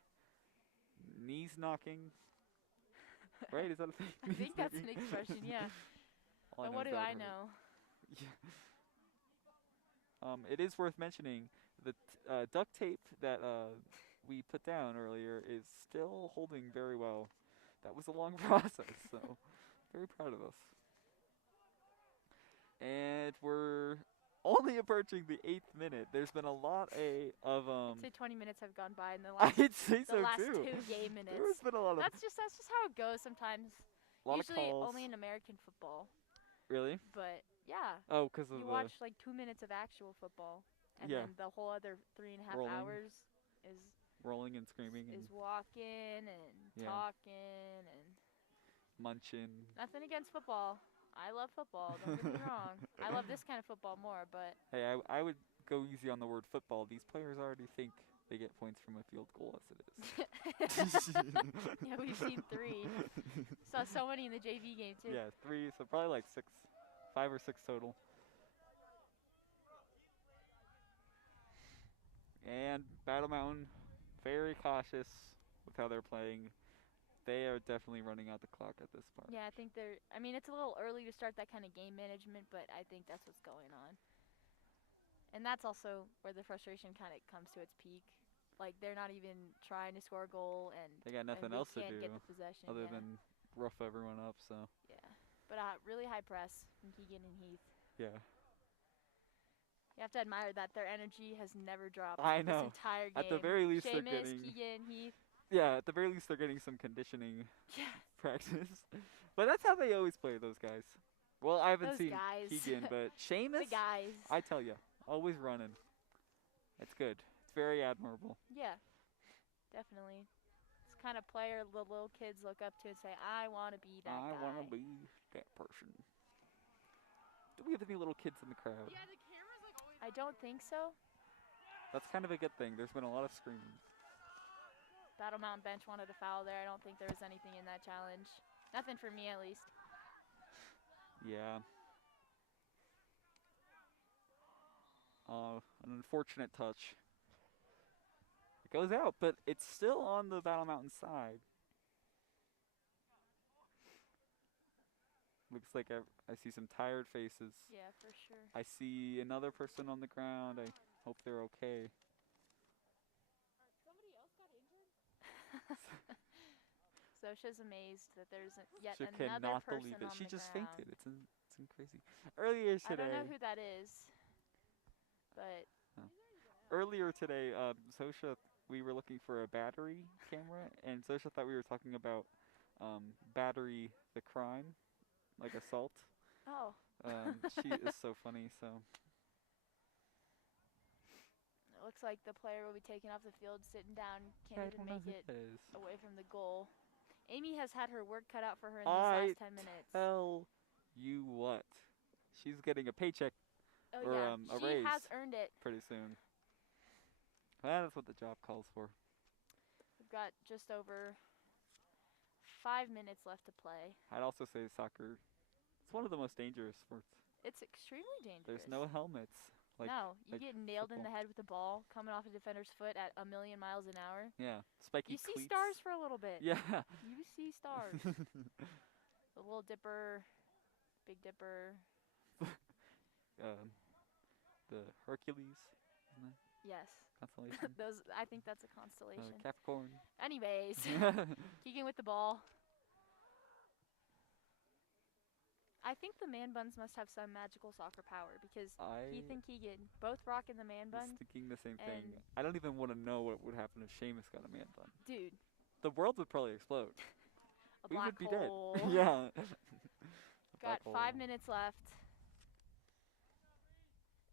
knees knocking. Right? Is that a thing? I Knees think that's an knocking? expression, yeah. All But what is do that I hurt. know? It is worth mentioning the duct tape that we put down earlier is still holding very well. That was a long process, so very proud of us. And we're only approaching the 8th minute. There's been a lot of I'd say 20 minutes have gone by in the last, I'd say the so last too. 2 game minutes. There's been a lot of That's just how it goes sometimes. lot Usually of calls. only in American football. Really? But yeah, Oh, because of you the watch like 2 minutes of actual football, and Yeah. then the whole other 3.5 Rolling. hours is rolling and screaming and walking and Yeah. talking and munching. nothing against football. I love football. Don't get me wrong. I love this kind of football more, but Hey, I would go easy on the word football. These players already think they get points from a field goal as it is. yeah, we've seen 3. Saw so many in the JV game too. Yeah, 3, so probably like 6, 5 or 6 total. And Battle Mountain, very cautious with how they're playing. They are definitely running out the clock at this part. Yeah, I think I mean, it's a little early to start that kind of game management, but I think that's what's going on. And that's also where the frustration kind of comes to its peak. Like, they're not even trying to score a goal, and They got nothing they else to can't do get the possession. other yeah. than rough everyone up, so Yeah. But really high press from Keegan and Heath. yeah. You have to admire that their energy has never dropped I this know. entire game. At the very least, they're Seamus, getting Keegan, Heath. Yeah, at the very least they're getting some conditioning Yeah. practice. But that's how they always play, those guys. Well, I haven't Those seen guys. Keegan, but The Seamus, guys. I tell you, always running. It's good. It's very admirable. Yeah. Definitely. It's kind of player the little kids look up to and say, I want to be that guy. I want to be that person. Do we have any little kids in the crowd? Yeah, the camera's like always. I don't think so. That's kind of a good thing. There's been a lot of screaming. Battle Mountain bench wanted a foul there. I don't think there was anything in that challenge. Nothing for me, at least. Yeah. An unfortunate touch. It goes out, but it's still on the Battle Mountain side. Looks like I see some tired faces. Yeah, for sure. I see another person on the ground. I hope they're okay. Somebody else got injured? Sosha's amazed that there's yet She another cannot person believe it. on She the just ground. fainted. It's crazy. Earlier I don't today, know who that is, but Sosha, we were looking for a battery camera, and Sosha thought we were talking about battery the crime, like assault. oh, She is so funny. So it looks like the player will be taken off the field, sitting down, I can't don't even know make who it that is. away from the goal. Amy has had her work cut out for her in these I last 10 minutes. tell you what, she's getting a paycheck Oh or, yeah, a she raise. has earned it. pretty soon. Well, that's what the job calls for. We've got just over 5 minutes left to play. I'd also say soccer. It's one of the most dangerous sports. It's extremely dangerous. There's no helmets. Like, no, you like get nailed in the football. head with the ball coming off a defender's foot at 1,000,000 miles an hour. Yeah, spiky You see cleats. stars for a little bit. Yeah. You see stars. The Little Dipper, Big Dipper. The Hercules, isn't that Yes. constellation? I think that's a constellation. Capricorn. Anyways, Keegan with the ball. I think the man buns must have some magical soccer power because Heath and Keegan both rocking the man was bun. thinking the same thing. and- I don't even want to know what would happen if Seamus got a man bun. Dude, The world would probably explode. a We black would be hole. dead. Yeah. A Got black 5 hole. minutes left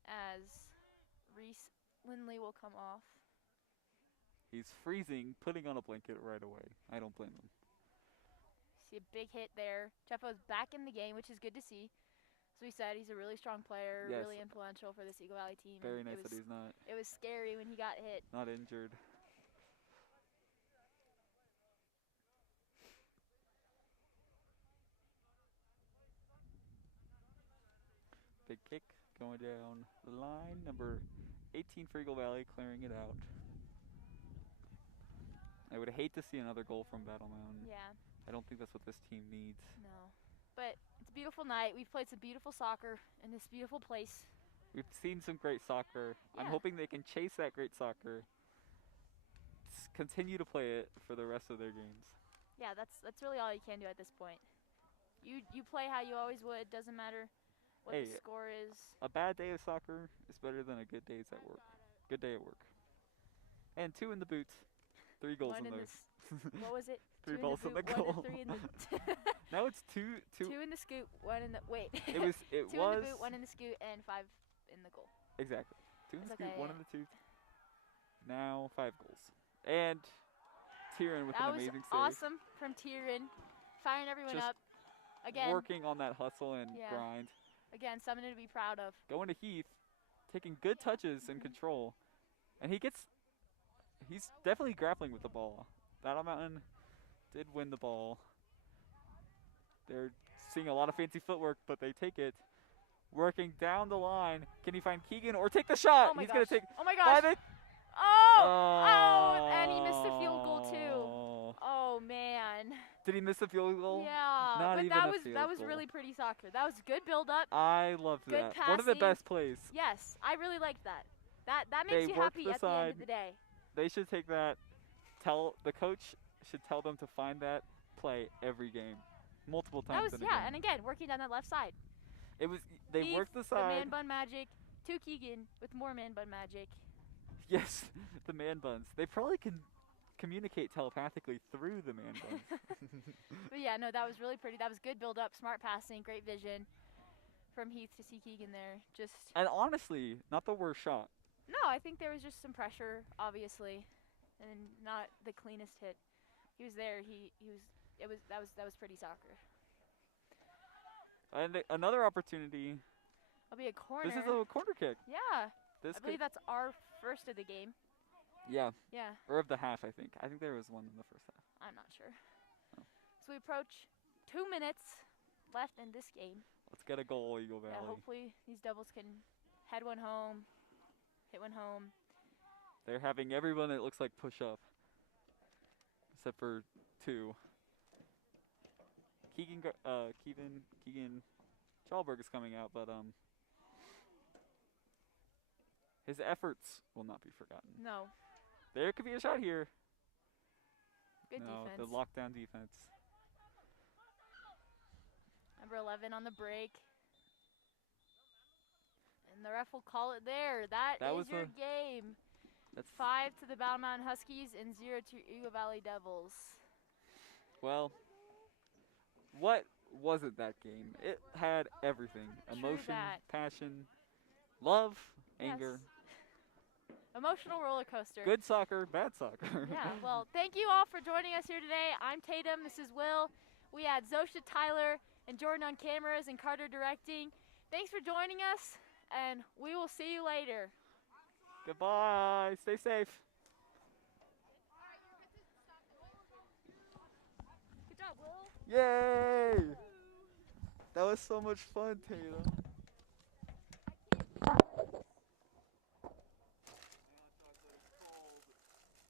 as Reese Lindley will come off. He's freezing, putting on a blanket right away. I don't blame him. See a big hit there. Jeffo's back in the game, which is good to see. As we said, he's a really strong player, Yes. really influential for this Eagle Valley team. and Very nice that he's not It was scary when he got hit. injured. Big kick going down the line. Number 18 for Eagle Valley clearing it out. I would hate to see another goal from Battle Mountain. Yeah. I don't think that's what this team needs. No. But it's a beautiful night. We've played some beautiful soccer in this beautiful place. We've seen some great soccer. I'm Yeah. hoping they can chase that great soccer. Continue to play it for the rest of their games. Yeah, that's really all you can do at this point. You play how you always would. Doesn't matter what Hey, the score is. A bad day of soccer is better than a good day's at work. Good day at work. And 2 in the boots. 3 goals One in in those. What was it? 3 Two balls in in the the boot, goal. 1 and 3 in the. Now it's two. Two in the scoot, 1 in the wait. It 2 was. in the boot, 1 in the scoot, and 5 in the goal. Exactly. 2 in the It's scoot, okay. 1 in the tooth. Now 5 goals. And Tyrion with That an was amazing save. awesome from Tyrion, firing everyone Just up. Again, Working on that hustle and Yeah. grind. again, something to be proud of. Going to Heath, taking good touches and control. And he's definitely grappling with the ball. Battle Mountain did win the ball. They're seeing a lot of fancy footwork, but they take it. Working down the line. Can he find Keegan or take the shot? Oh my He's gosh. going to take Oh my by gosh. the Oh, and he missed the field goal too. Oh. Oh man. Did he miss the field goal? Yeah, Not but even that a was field goal. really pretty soccer. That was good build up. I loved Good that. One of the passing. best plays. Yes, I really liked that. That They makes you worked happy the at the end side. of the day. They should take that. The coach should tell them to find that play every game, multiple That times was in a game. and again working down that left side. It was they Heath, worked the The side. man bun magic to Keegan with more man bun magic. Yes, the man buns. They probably can communicate telepathically through the man buns. But yeah, no, that was really pretty. That was good build up, smart passing, great vision from Heath to see Keegan there. Just And honestly, not the worst shot. no, I think there was just some pressure, obviously, and not the cleanest hit. He was there. That was pretty soccer. And another opportunity. It'll be a corner. This is a corner kick. Yeah, This I believe that's our first of the game. yeah, Yeah, or of the half, I think. I think there was one in the first half. I'm not sure. Oh. So we approach 2 minutes left in this game. Let's get a goal, Eagle Valley. Yeah, hopefully these Devils can head one home, hit one home. They're having everyone, it looks like, push up. Except for 2. Keegan Chalberg is coming out, but his efforts will not be forgotten. No, There could be a shot here. good no, defense. the lockdown defense. Number 11 on the break. And the ref will call it there. That was is your a- game. That's 5 to the Battle Mountain Huskies and 0 to Eagle Valley Devils. well. What wasn't that game? It had everything: True emotion, that. passion, love, Yes. anger, Emotional roller coaster. good soccer, bad soccer. Yeah, well, thank you all for joining us here today. I'm Tatum, this is Will. We had Zosha, Tyler, and Jordan on cameras and Carter directing. Thanks for joining us, and we will see you later. Goodbye. Stay safe. Good job, Will. Yay! That was so much fun, Tatum.